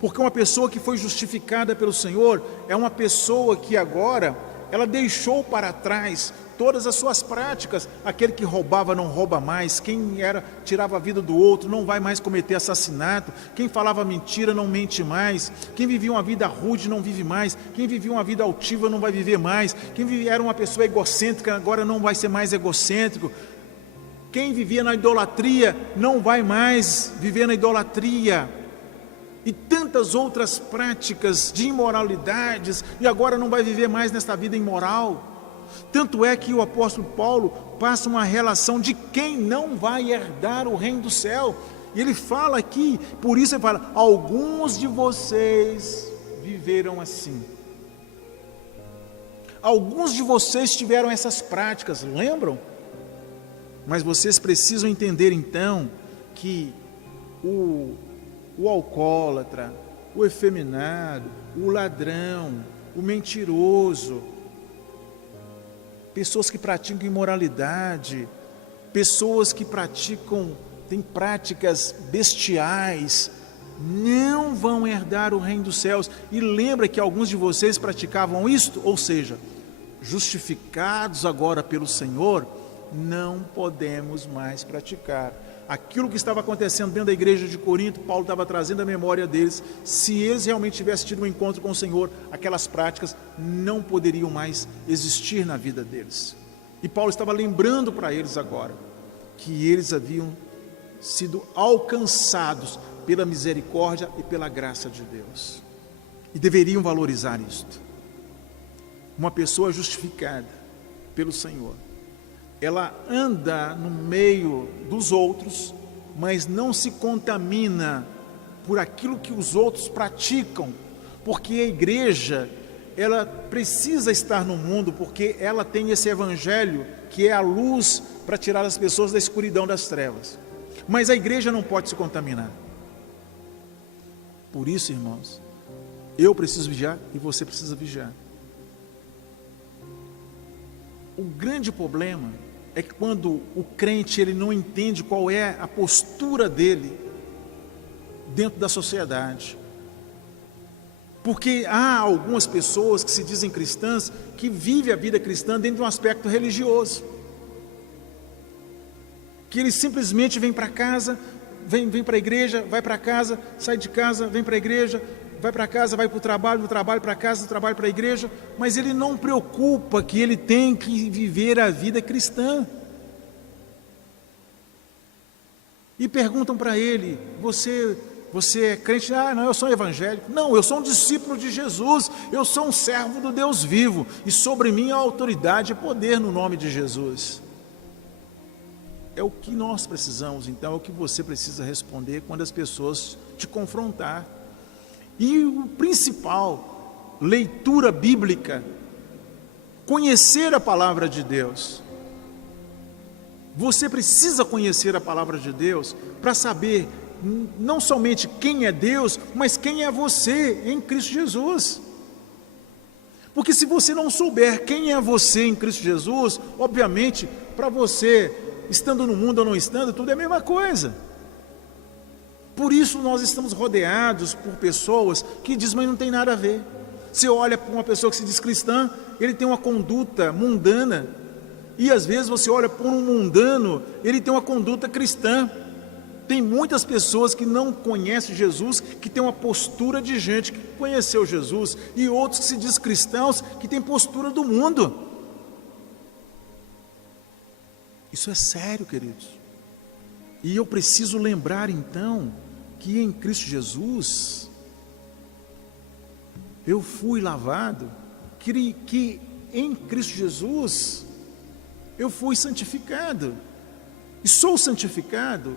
porque uma pessoa que foi justificada pelo Senhor é uma pessoa que agora ela deixou para trás todas as suas práticas. Aquele que roubava não rouba mais, quem tirava a vida do outro não vai mais cometer assassinato, quem falava mentira não mente mais, quem vivia uma vida rude não vive mais, quem vivia uma vida altiva não vai viver mais, quem era uma pessoa egocêntrica agora não vai ser mais egocêntrico, quem vivia na idolatria não vai mais viver na idolatria, e tantas outras práticas de imoralidades, e agora não vai viver mais nesta vida imoral. Tanto é que o apóstolo Paulo passa uma relação de quem não vai herdar o reino do céu, e ele fala aqui, por isso ele fala, alguns de vocês viveram assim, alguns de vocês tiveram essas práticas, lembram? Mas vocês precisam entender então, que o alcoólatra, o efeminado, o ladrão, o mentiroso, pessoas que praticam imoralidade, pessoas que têm práticas bestiais, não vão herdar o reino dos céus. E lembra que alguns de vocês praticavam isto, ou seja, justificados agora pelo Senhor, não podemos mais praticar. Aquilo que estava acontecendo dentro da igreja de Corinto, Paulo estava trazendo a memória deles. Se eles realmente tivessem tido um encontro com o Senhor, aquelas práticas não poderiam mais existir na vida deles. E Paulo estava lembrando para eles agora, que eles haviam sido alcançados pela misericórdia e pela graça de Deus. E deveriam valorizar isto. Uma pessoa justificada pelo Senhor, ela anda no meio dos outros, mas não se contamina por aquilo que os outros praticam, porque a igreja, ela precisa estar no mundo, porque ela tem esse evangelho, que é a luz para tirar as pessoas da escuridão das trevas, mas a igreja não pode se contaminar. Por isso, irmãos, eu preciso vigiar e você precisa vigiar. O grande problema é que quando o crente ele não entende qual é a postura dele dentro da sociedade. Porque há algumas pessoas que se dizem cristãs, que vivem a vida cristã dentro de um aspecto religioso. Que eles simplesmente vêm para casa, vem para a igreja, vai para casa, sai de casa, vem para a igreja, vai para casa, vai para o trabalho, do trabalho para casa, do trabalho para a igreja, mas ele não preocupa que ele tem que viver a vida cristã. E perguntam para ele, você é crente? Ah, não, eu sou evangélico. Não, eu sou um discípulo de Jesus, eu sou um servo do Deus vivo, e sobre mim há autoridade e poder no nome de Jesus. É o que nós precisamos, então, é o que você precisa responder quando as pessoas te confrontar. E o principal, leitura bíblica, conhecer a palavra de Deus. Você precisa conhecer a palavra de Deus para saber não somente quem é Deus, mas quem é você em Cristo Jesus. Porque se você não souber quem é você em Cristo Jesus, obviamente, para você, estando no mundo ou não estando, tudo é a mesma coisa. Por isso nós estamos rodeados por pessoas que dizem, mas não tem nada a ver. Você olha para uma pessoa que se diz cristã, ele tem uma conduta mundana, e às vezes você olha para um mundano, ele tem uma conduta cristã. Tem muitas pessoas que não conhecem Jesus, que tem uma postura de gente que conheceu Jesus, e outros que se diz cristãos, que tem postura do mundo. Isso é sério, queridos. E eu preciso lembrar então, que em Cristo Jesus, eu fui lavado, que em Cristo Jesus, eu fui santificado, e sou santificado,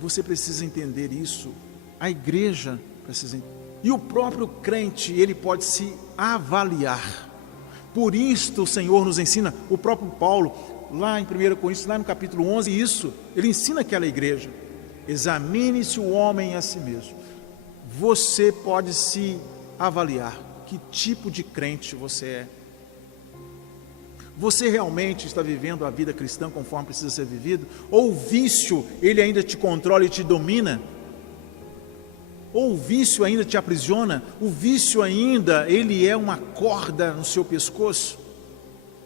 Você precisa entender isso, a igreja precisa entender. E o próprio crente, ele pode se avaliar. Por isto o Senhor nos ensina, o próprio Paulo, lá em 1 Coríntios, lá no capítulo 11, isso, ele ensina aquela igreja. Examine-se o homem a si mesmo. Você pode se avaliar, que tipo de crente você é. Você realmente está vivendo a vida cristã conforme precisa ser vivido? Ou o vício, ele ainda te controla e te domina? Ou o vício ainda te aprisiona? O vício ainda, ele é uma corda no seu pescoço,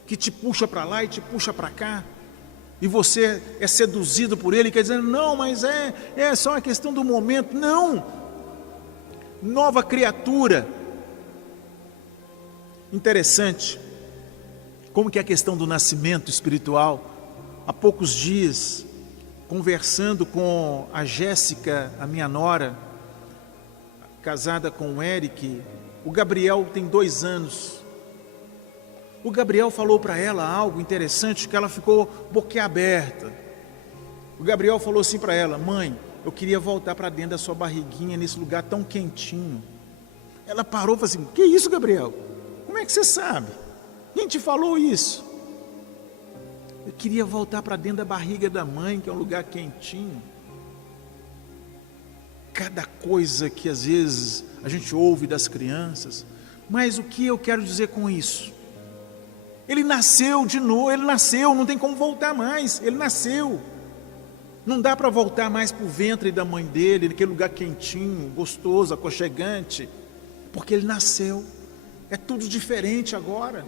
que te puxa para lá e te puxa para cá, e você é seduzido por ele, quer dizer, não, mas é só uma questão do momento. Não! Nova criatura. Interessante, como que é a questão do nascimento espiritual. Há poucos dias, conversando com a Jéssica, a minha nora, casada com o Eric, o Gabriel tem 2 anos. O Gabriel falou para ela algo interessante, que ela ficou boquiaberta. O Gabriel falou assim para ela: mãe, eu queria voltar para dentro da sua barriguinha, nesse lugar tão quentinho. Ela parou e falou assim: que isso, Gabriel? Como é que você sabe? Quem te falou isso? Eu queria voltar para dentro da barriga da mãe, que é um lugar quentinho. Cada coisa que às vezes a gente ouve das crianças, mas o que eu quero dizer com isso? Ele nasceu de novo, ele nasceu, não tem como voltar mais, ele nasceu. Não dá para voltar mais para o ventre da mãe dele, naquele lugar quentinho, gostoso, aconchegante, porque ele nasceu. É tudo diferente agora.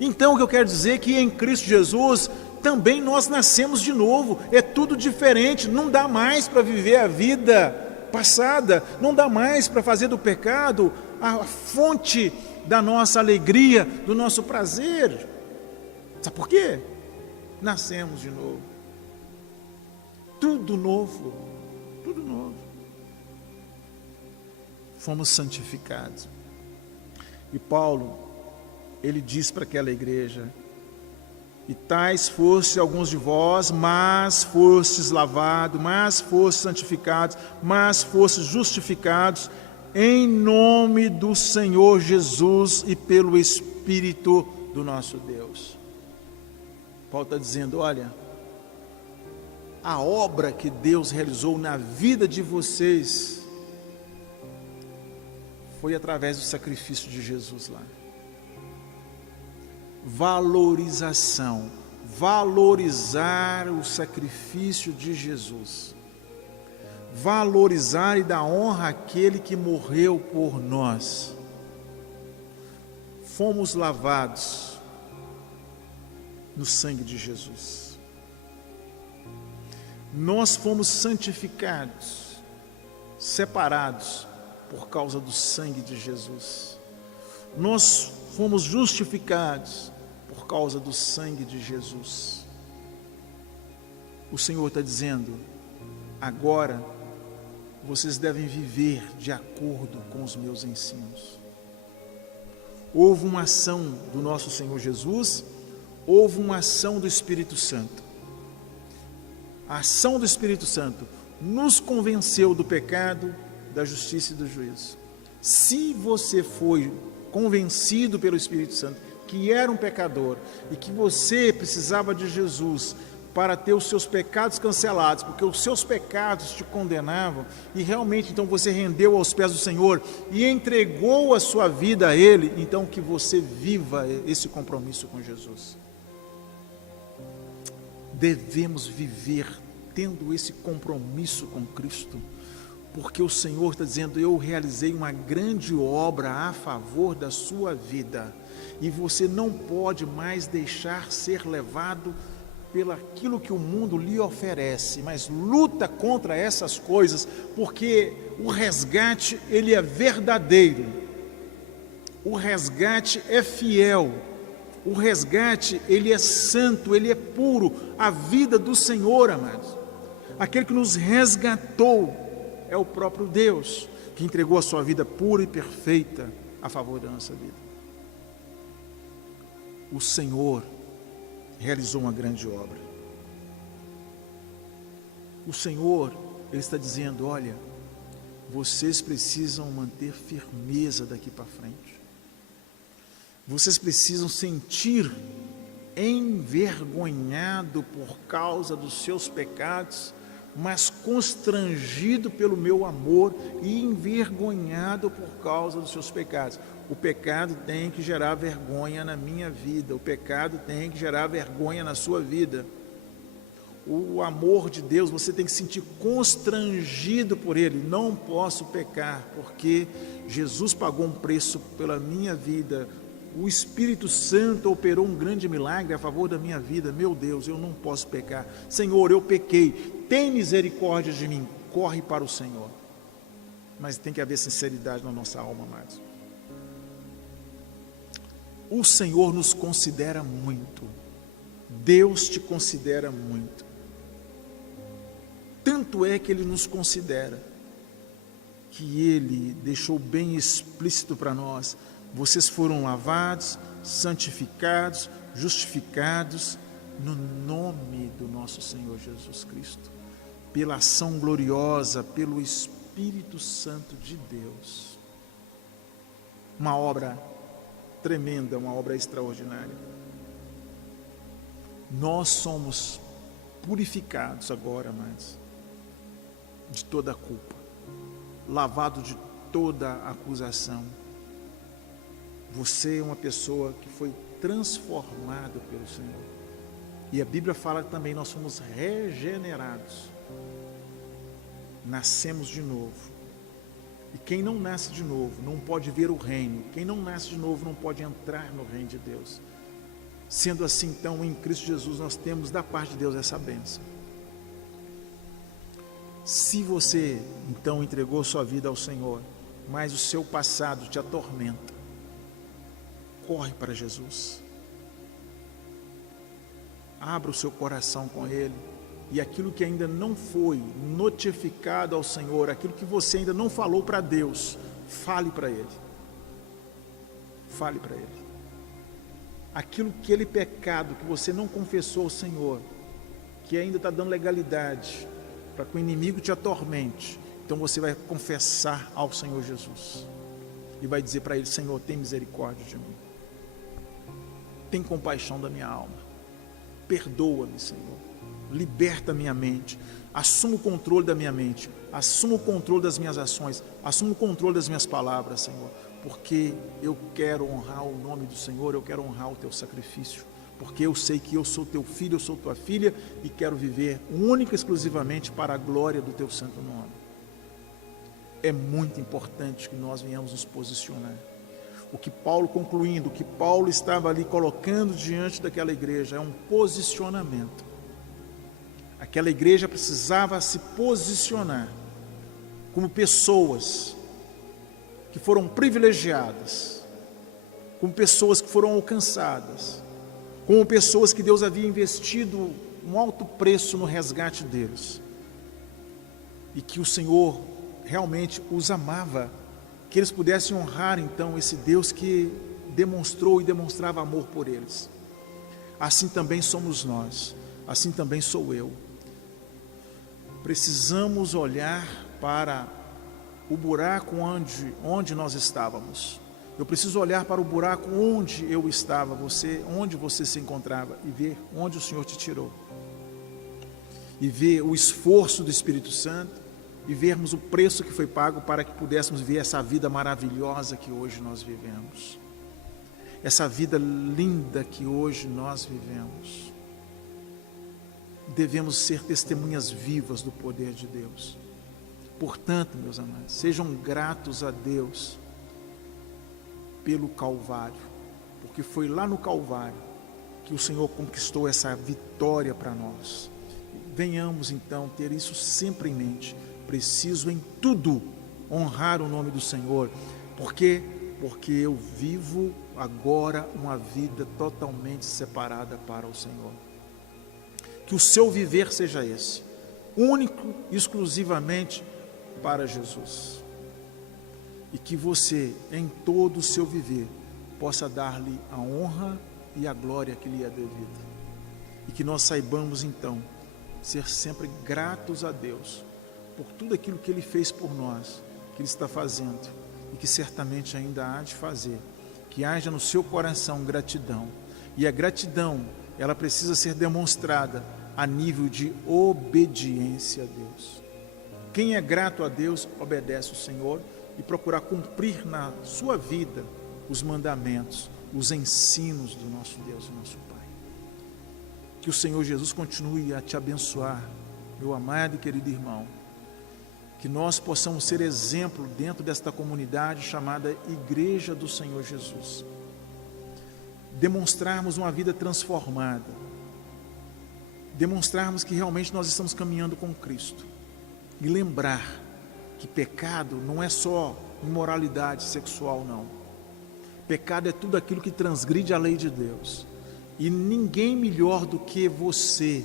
Então o que eu quero dizer é que em Cristo Jesus também nós nascemos de novo, é tudo diferente, não dá mais para viver a vida passada, não dá mais para fazer do pecado a fonte da nossa alegria, do nosso prazer. Sabe por quê? Nascemos de novo. Tudo novo, tudo novo. Fomos santificados. E Paulo, ele diz para aquela igreja: e tais foste alguns de vós, mas fostes lavados, mas fostes santificados, mas fostes justificados, em nome do Senhor Jesus e pelo Espírito do nosso Deus. Paulo está dizendo: olha, a obra que Deus realizou na vida de vocês foi através do sacrifício de Jesus lá. Valorização, valorizar o sacrifício de Jesus, valorizar e dar honra àquele que morreu por nós. Fomos lavados no sangue de Jesus. Nós fomos santificados, separados por causa do sangue de Jesus. Nós fomos justificados por causa do sangue de Jesus. O Senhor está dizendo: agora vocês devem viver de acordo com os meus ensinos. Houve uma ação do nosso Senhor Jesus, houve uma ação do Espírito Santo. A ação do Espírito Santo nos convenceu do pecado, da justiça e do juízo. Se você foi convencido pelo Espírito Santo que era um pecador e que você precisava de Jesus para ter os seus pecados cancelados, porque os seus pecados te condenavam, e realmente então você rendeu aos pés do Senhor e entregou a sua vida a Ele, então que você viva esse compromisso com Jesus. Devemos viver tendo esse compromisso com Cristo, porque o Senhor está dizendo: eu realizei uma grande obra a favor da sua vida, e você não pode mais deixar ser levado pelo aquilo que o mundo lhe oferece, mas luta contra essas coisas, porque o resgate, ele é verdadeiro, o resgate é fiel, o resgate, ele é santo, ele é puro. A vida do Senhor, amados, aquele que nos resgatou é o próprio Deus, que entregou a sua vida pura e perfeita a favor da nossa vida. O Senhor realizou uma grande obra. O Senhor, Ele está dizendo, olha, vocês precisam manter firmeza daqui para frente. Vocês precisam sentir envergonhado por causa dos seus pecados, mas constrangido pelo meu amor e envergonhado por causa dos seus pecados. O pecado tem que gerar vergonha na minha vida, o pecado tem que gerar vergonha na sua vida. O amor de Deus, você tem que se sentir constrangido por Ele. Não posso pecar, porque Jesus pagou um preço pela minha vida. O Espírito Santo operou um grande milagre a favor da minha vida. Meu Deus, eu não posso pecar. Senhor, eu pequei, tem misericórdia de mim. Corre para o Senhor. Mas tem que haver sinceridade na nossa alma, amados. O Senhor nos considera muito. Deus te considera muito. Tanto é que Ele nos considera, que Ele deixou bem explícito para nós: vocês foram lavados, santificados, justificados, no nome do nosso Senhor Jesus Cristo, pela ação gloriosa, pelo Espírito Santo de Deus. Uma obra tremenda, uma obra extraordinária. Nós somos purificados agora, amados, de toda a culpa, lavado de toda a acusação. Você é uma pessoa que foi transformada pelo Senhor. E a Bíblia fala que também nós fomos regenerados. Nascemos de novo. E quem não nasce de novo não pode ver o reino. Quem não nasce de novo não pode entrar no reino de Deus. Sendo assim, então, em Cristo Jesus, nós temos da parte de Deus essa bênção. Se você, então, entregou sua vida ao Senhor, mas o seu passado te atormenta, corre para Jesus. Abra o seu coração com Ele. E aquilo que ainda não foi notificado ao Senhor, aquilo que você ainda não falou para Deus, fale para Ele. Fale para Ele. Aquele pecado que você não confessou ao Senhor, que ainda está dando legalidade para que o inimigo te atormente, então você vai confessar ao Senhor Jesus e vai dizer para Ele: Senhor, tem misericórdia de mim, tem compaixão da minha alma, perdoa-me, Senhor, liberta minha mente, assuma o controle da minha mente, assuma o controle das minhas ações, assuma o controle das minhas palavras, Senhor, porque eu quero honrar o nome do Senhor, eu quero honrar o teu sacrifício, porque eu sei que eu sou teu filho, eu sou tua filha e quero viver única e exclusivamente para a glória do teu santo nome. É muito importante que nós venhamos nos posicionar. O que Paulo, concluindo, o que Paulo estava ali colocando diante daquela igreja é um posicionamento. Aquela igreja precisava se posicionar como pessoas que foram privilegiadas, como pessoas que foram alcançadas, como pessoas que Deus havia investido um alto preço no resgate deles, e que o Senhor realmente os amava, que eles pudessem honrar então esse Deus que demonstrou e demonstrava amor por eles. Assim também somos nós, assim também sou eu. Precisamos olhar para o buraco onde nós estávamos. Eu preciso olhar para o buraco onde eu estava, onde você se encontrava, e ver onde o Senhor te tirou. E ver o esforço do Espírito Santo, e vermos o preço que foi pago para que pudéssemos viver essa vida maravilhosa que hoje nós vivemos. Essa vida linda que hoje nós vivemos. Devemos ser testemunhas vivas do poder de Deus. Portanto, meus amados, sejam gratos a Deus pelo Calvário, porque foi lá no Calvário que o Senhor conquistou essa vitória para nós. Venhamos então ter isso sempre em mente. Preciso em tudo honrar o nome do Senhor. Por quê? Porque eu vivo agora uma vida totalmente separada para o Senhor. Que o seu viver seja esse, único, exclusivamente para Jesus. E que você, em todo o seu viver, possa dar-lhe a honra e a glória que lhe é devida. E que nós saibamos então ser sempre gratos a Deus por tudo aquilo que Ele fez por nós, que Ele está fazendo e que certamente ainda há de fazer. Que haja no seu coração gratidão. E a gratidão, ela precisa ser demonstrada a nível de obediência a Deus. Quem é grato a Deus, obedece o Senhor e procurar cumprir na sua vida os mandamentos, os ensinos do nosso Deus e nosso Pai. Que o Senhor Jesus continue a te abençoar, meu amado e querido irmão. Que nós possamos ser exemplo dentro desta comunidade chamada Igreja do Senhor Jesus. Demonstrarmos uma vida transformada. Demonstrarmos que realmente nós estamos caminhando com Cristo. E lembrar que pecado não é só imoralidade sexual, não. Pecado é tudo aquilo que transgride a lei de Deus. E ninguém melhor do que você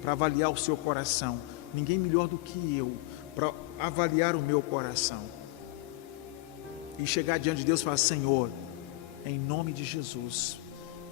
para avaliar o seu coração. Ninguém melhor do que eu para avaliar o meu coração. E chegar diante de Deus e falar: Senhor, em nome de Jesus,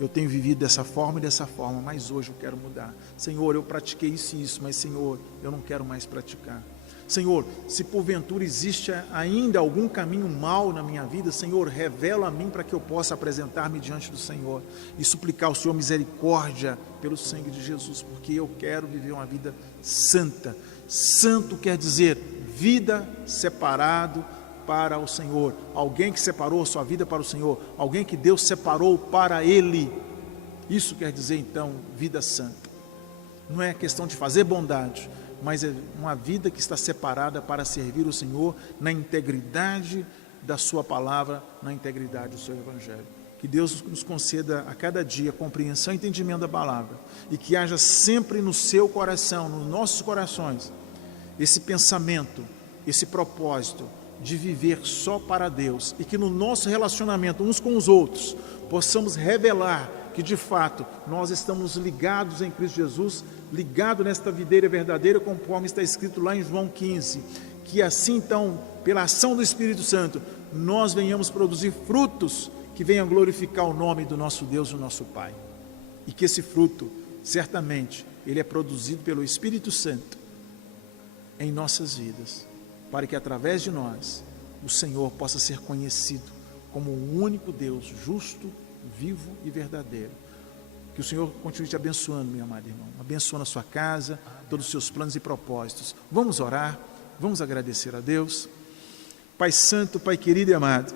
eu tenho vivido dessa forma e dessa forma, mas hoje eu quero mudar. Senhor, eu pratiquei isso e isso, mas Senhor, eu não quero mais praticar. Senhor, se porventura existe ainda algum caminho mau na minha vida, Senhor, revela a mim para que eu possa apresentar-me diante do Senhor e suplicar ao Senhor misericórdia pelo sangue de Jesus, porque eu quero viver uma vida santa. Santo quer dizer vida separado para o Senhor. Alguém que separou sua vida para o Senhor, alguém que Deus separou para Ele. Isso quer dizer então vida santa. Não é questão de fazer bondade, mas é uma vida que está separada para servir o Senhor na integridade da sua palavra, na integridade do seu evangelho. Que Deus nos conceda a cada dia compreensão e entendimento da palavra, e que haja sempre no seu coração, nos nossos corações, esse pensamento, esse propósito de viver só para Deus, e que no nosso relacionamento uns com os outros possamos revelar que de fato nós estamos ligados em Cristo Jesus, ligados nesta videira verdadeira, conforme está escrito lá em João 15, que assim então, pela ação do Espírito Santo, nós venhamos produzir frutos que venham glorificar o nome do nosso Deus e do nosso Pai, e que esse fruto, certamente, ele é produzido pelo Espírito Santo em nossas vidas, para que através de nós, o Senhor possa ser conhecido como o único Deus justo, vivo e verdadeiro. Que o Senhor continue te abençoando, meu amado irmão, abençoando a sua casa, todos os seus planos e propósitos. Vamos orar, vamos agradecer a Deus. Pai santo, Pai querido e amado,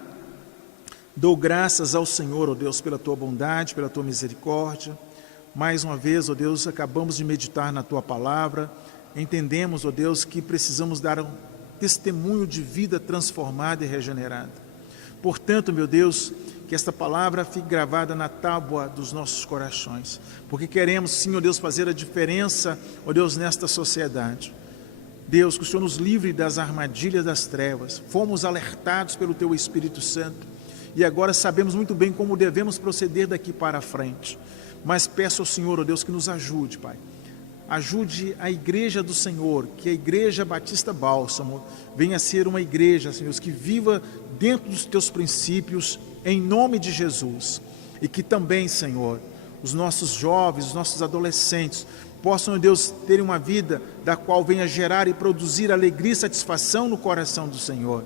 dou graças ao Senhor, ó Deus, pela tua bondade, pela tua misericórdia. Mais uma vez, ó Deus, acabamos de meditar na tua palavra, entendemos, ó Deus, que precisamos dar um testemunho de vida transformada e regenerada. Portanto, meu Deus, que esta palavra fique gravada na tábua dos nossos corações, porque queremos sim, ó Deus, fazer a diferença, ó Deus, nesta sociedade. Deus, que o Senhor nos livre das armadilhas das trevas. Fomos alertados pelo teu Espírito Santo e agora sabemos muito bem como devemos proceder daqui para frente. Mas peço ao Senhor, ó Deus, que nos ajude, Pai. Ajude a igreja do Senhor, que a Igreja Batista Bálsamo venha a ser uma igreja, Senhor, que viva dentro dos teus princípios, em nome de Jesus. E que também, Senhor, os nossos jovens, os nossos adolescentes, possam, Deus, ter uma vida da qual venha gerar e produzir alegria e satisfação no coração do Senhor.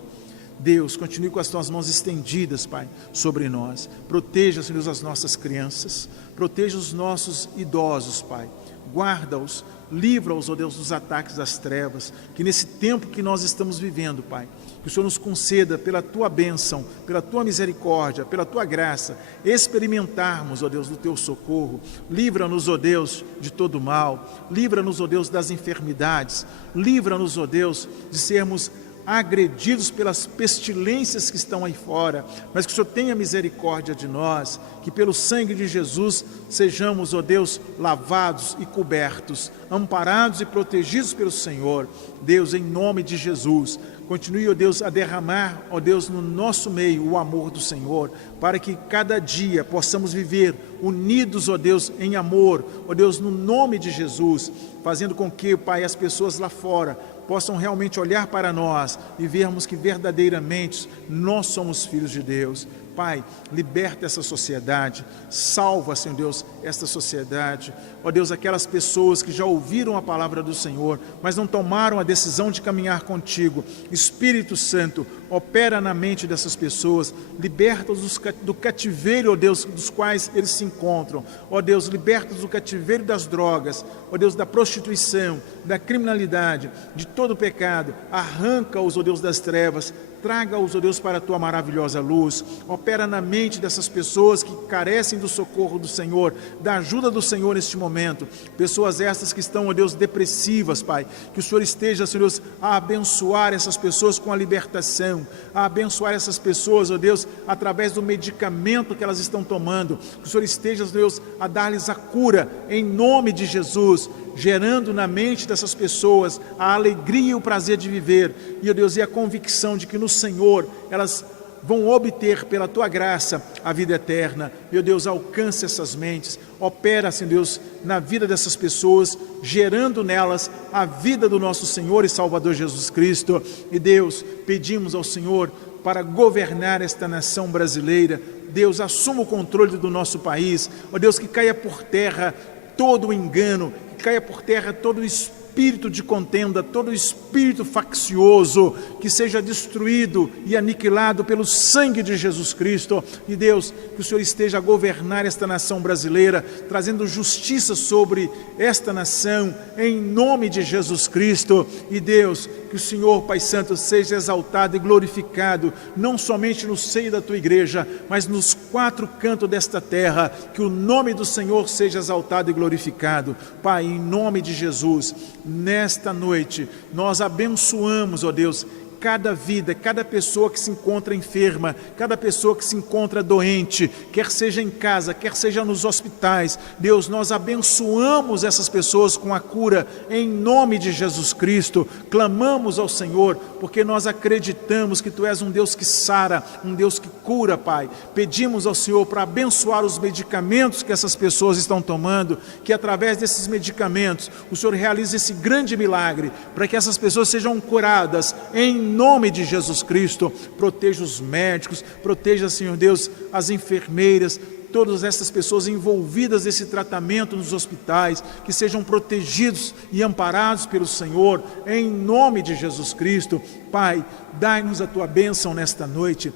Deus, continue com as tuas mãos estendidas, Pai, sobre nós. Proteja, Senhor, as nossas crianças, proteja os nossos idosos, Pai. Guarda-os, livra-os, ó Deus, dos ataques das trevas, que nesse tempo que nós estamos vivendo, Pai, que o Senhor nos conceda, pela tua bênção, pela tua misericórdia, pela tua graça, experimentarmos, ó Deus, do teu socorro. Livra-nos, ó Deus, de todo mal, livra-nos, ó Deus, das enfermidades, livra-nos, ó Deus, de sermos agredidos pelas pestilências que estão aí fora, mas que o Senhor tenha misericórdia de nós, que pelo sangue de Jesus sejamos, ó Deus, lavados e cobertos, amparados e protegidos pelo Senhor. Deus, em nome de Jesus, continue, ó Deus, a derramar, ó Deus, no nosso meio o amor do Senhor, para que cada dia possamos viver unidos, ó Deus, em amor, ó Deus, no nome de Jesus, fazendo com que, Pai, as pessoas lá fora possam realmente olhar para nós e vermos que verdadeiramente nós somos filhos de Deus. Pai, liberta essa sociedade, salva, Senhor Deus, esta sociedade. Ó Deus, aquelas pessoas que já ouviram a palavra do Senhor, mas não tomaram a decisão de caminhar contigo. Espírito Santo, opera na mente dessas pessoas, liberta-os do cativeiro, ó Deus, dos quais eles se encontram. Ó Deus, liberta-os do cativeiro das drogas, ó Deus, da prostituição, da criminalidade, de todo o pecado. Arranca-os, ó Deus, das trevas, traga-os, ó Deus, para a Tua maravilhosa luz. Opera na mente dessas pessoas que carecem do socorro do Senhor, da ajuda do Senhor neste momento. Pessoas estas que estão, ó Deus, depressivas, Pai. Que o Senhor esteja, Senhor Deus, a abençoar essas pessoas com a libertação, a abençoar essas pessoas, ó Deus, através do medicamento que elas estão tomando. Que o Senhor esteja, Senhor Deus, a dar-lhes a cura, em nome de Jesus, gerando na mente dessas pessoas a alegria e o prazer de viver, e, ó Deus, e a convicção de que no Senhor elas vão obter pela Tua graça a vida eterna. Meu Deus, alcance essas mentes, opera, Senhor Deus, na vida dessas pessoas, gerando nelas a vida do nosso Senhor e Salvador Jesus Cristo. E Deus, pedimos ao Senhor para governar esta nação brasileira. Deus, assuma o controle do nosso país. Ó Deus, que caia por terra todo o engano, que caia por terra todo o espírito de contenda, todo o espírito faccioso, que seja destruído e aniquilado pelo sangue de Jesus Cristo. E Deus, que o Senhor esteja a governar esta nação brasileira, trazendo justiça sobre esta nação, em nome de Jesus Cristo. E Deus, que o Senhor, Pai Santo, seja exaltado e glorificado, não somente no seio da Tua igreja, mas nos quatro cantos desta terra. Que o nome do Senhor seja exaltado e glorificado. Pai, em nome de Jesus, nesta noite, nós abençoamos, ó Deus, cada vida, cada pessoa que se encontra enferma, cada pessoa que se encontra doente, quer seja em casa, quer seja nos hospitais. Deus, nós abençoamos essas pessoas com a cura, em nome de Jesus Cristo. Clamamos ao Senhor, porque nós acreditamos que Tu és um Deus que sara, um Deus que cura, Pai. Pedimos ao Senhor para abençoar os medicamentos que essas pessoas estão tomando, que através desses medicamentos o Senhor realize esse grande milagre, para que essas pessoas sejam curadas, em nome de Jesus Cristo. Proteja os médicos, proteja, Senhor Deus, as enfermeiras, todas essas pessoas envolvidas nesse tratamento nos hospitais, que sejam protegidos e amparados pelo Senhor, em nome de Jesus Cristo. Pai, dai-nos a Tua bênção nesta noite.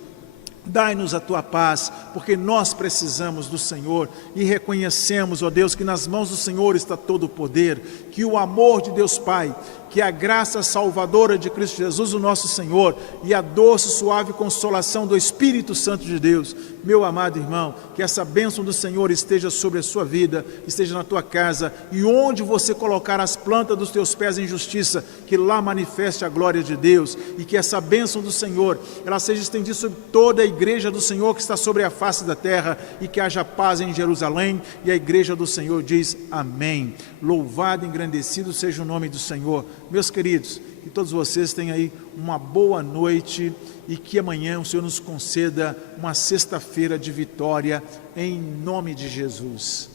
Dai-nos a Tua paz, porque nós precisamos do Senhor e reconhecemos, ó Deus, que nas mãos do Senhor está todo o poder, que o amor de Deus Pai, que a graça salvadora de Cristo Jesus, o nosso Senhor, e a doce, suave consolação do Espírito Santo de Deus, meu amado irmão, que essa bênção do Senhor esteja sobre a sua vida, esteja na tua casa, e onde você colocar as plantas dos teus pés em justiça, que lá manifeste a glória de Deus, e que essa bênção do Senhor, ela seja estendida sobre toda a igreja do Senhor que está sobre a face da terra, e que haja paz em Jerusalém. E a igreja do Senhor diz amém. Louvado e engrandecido seja o nome do Senhor. Meus queridos, que todos vocês tenham aí uma boa noite, e que amanhã o Senhor nos conceda uma sexta-feira de vitória, em nome de Jesus.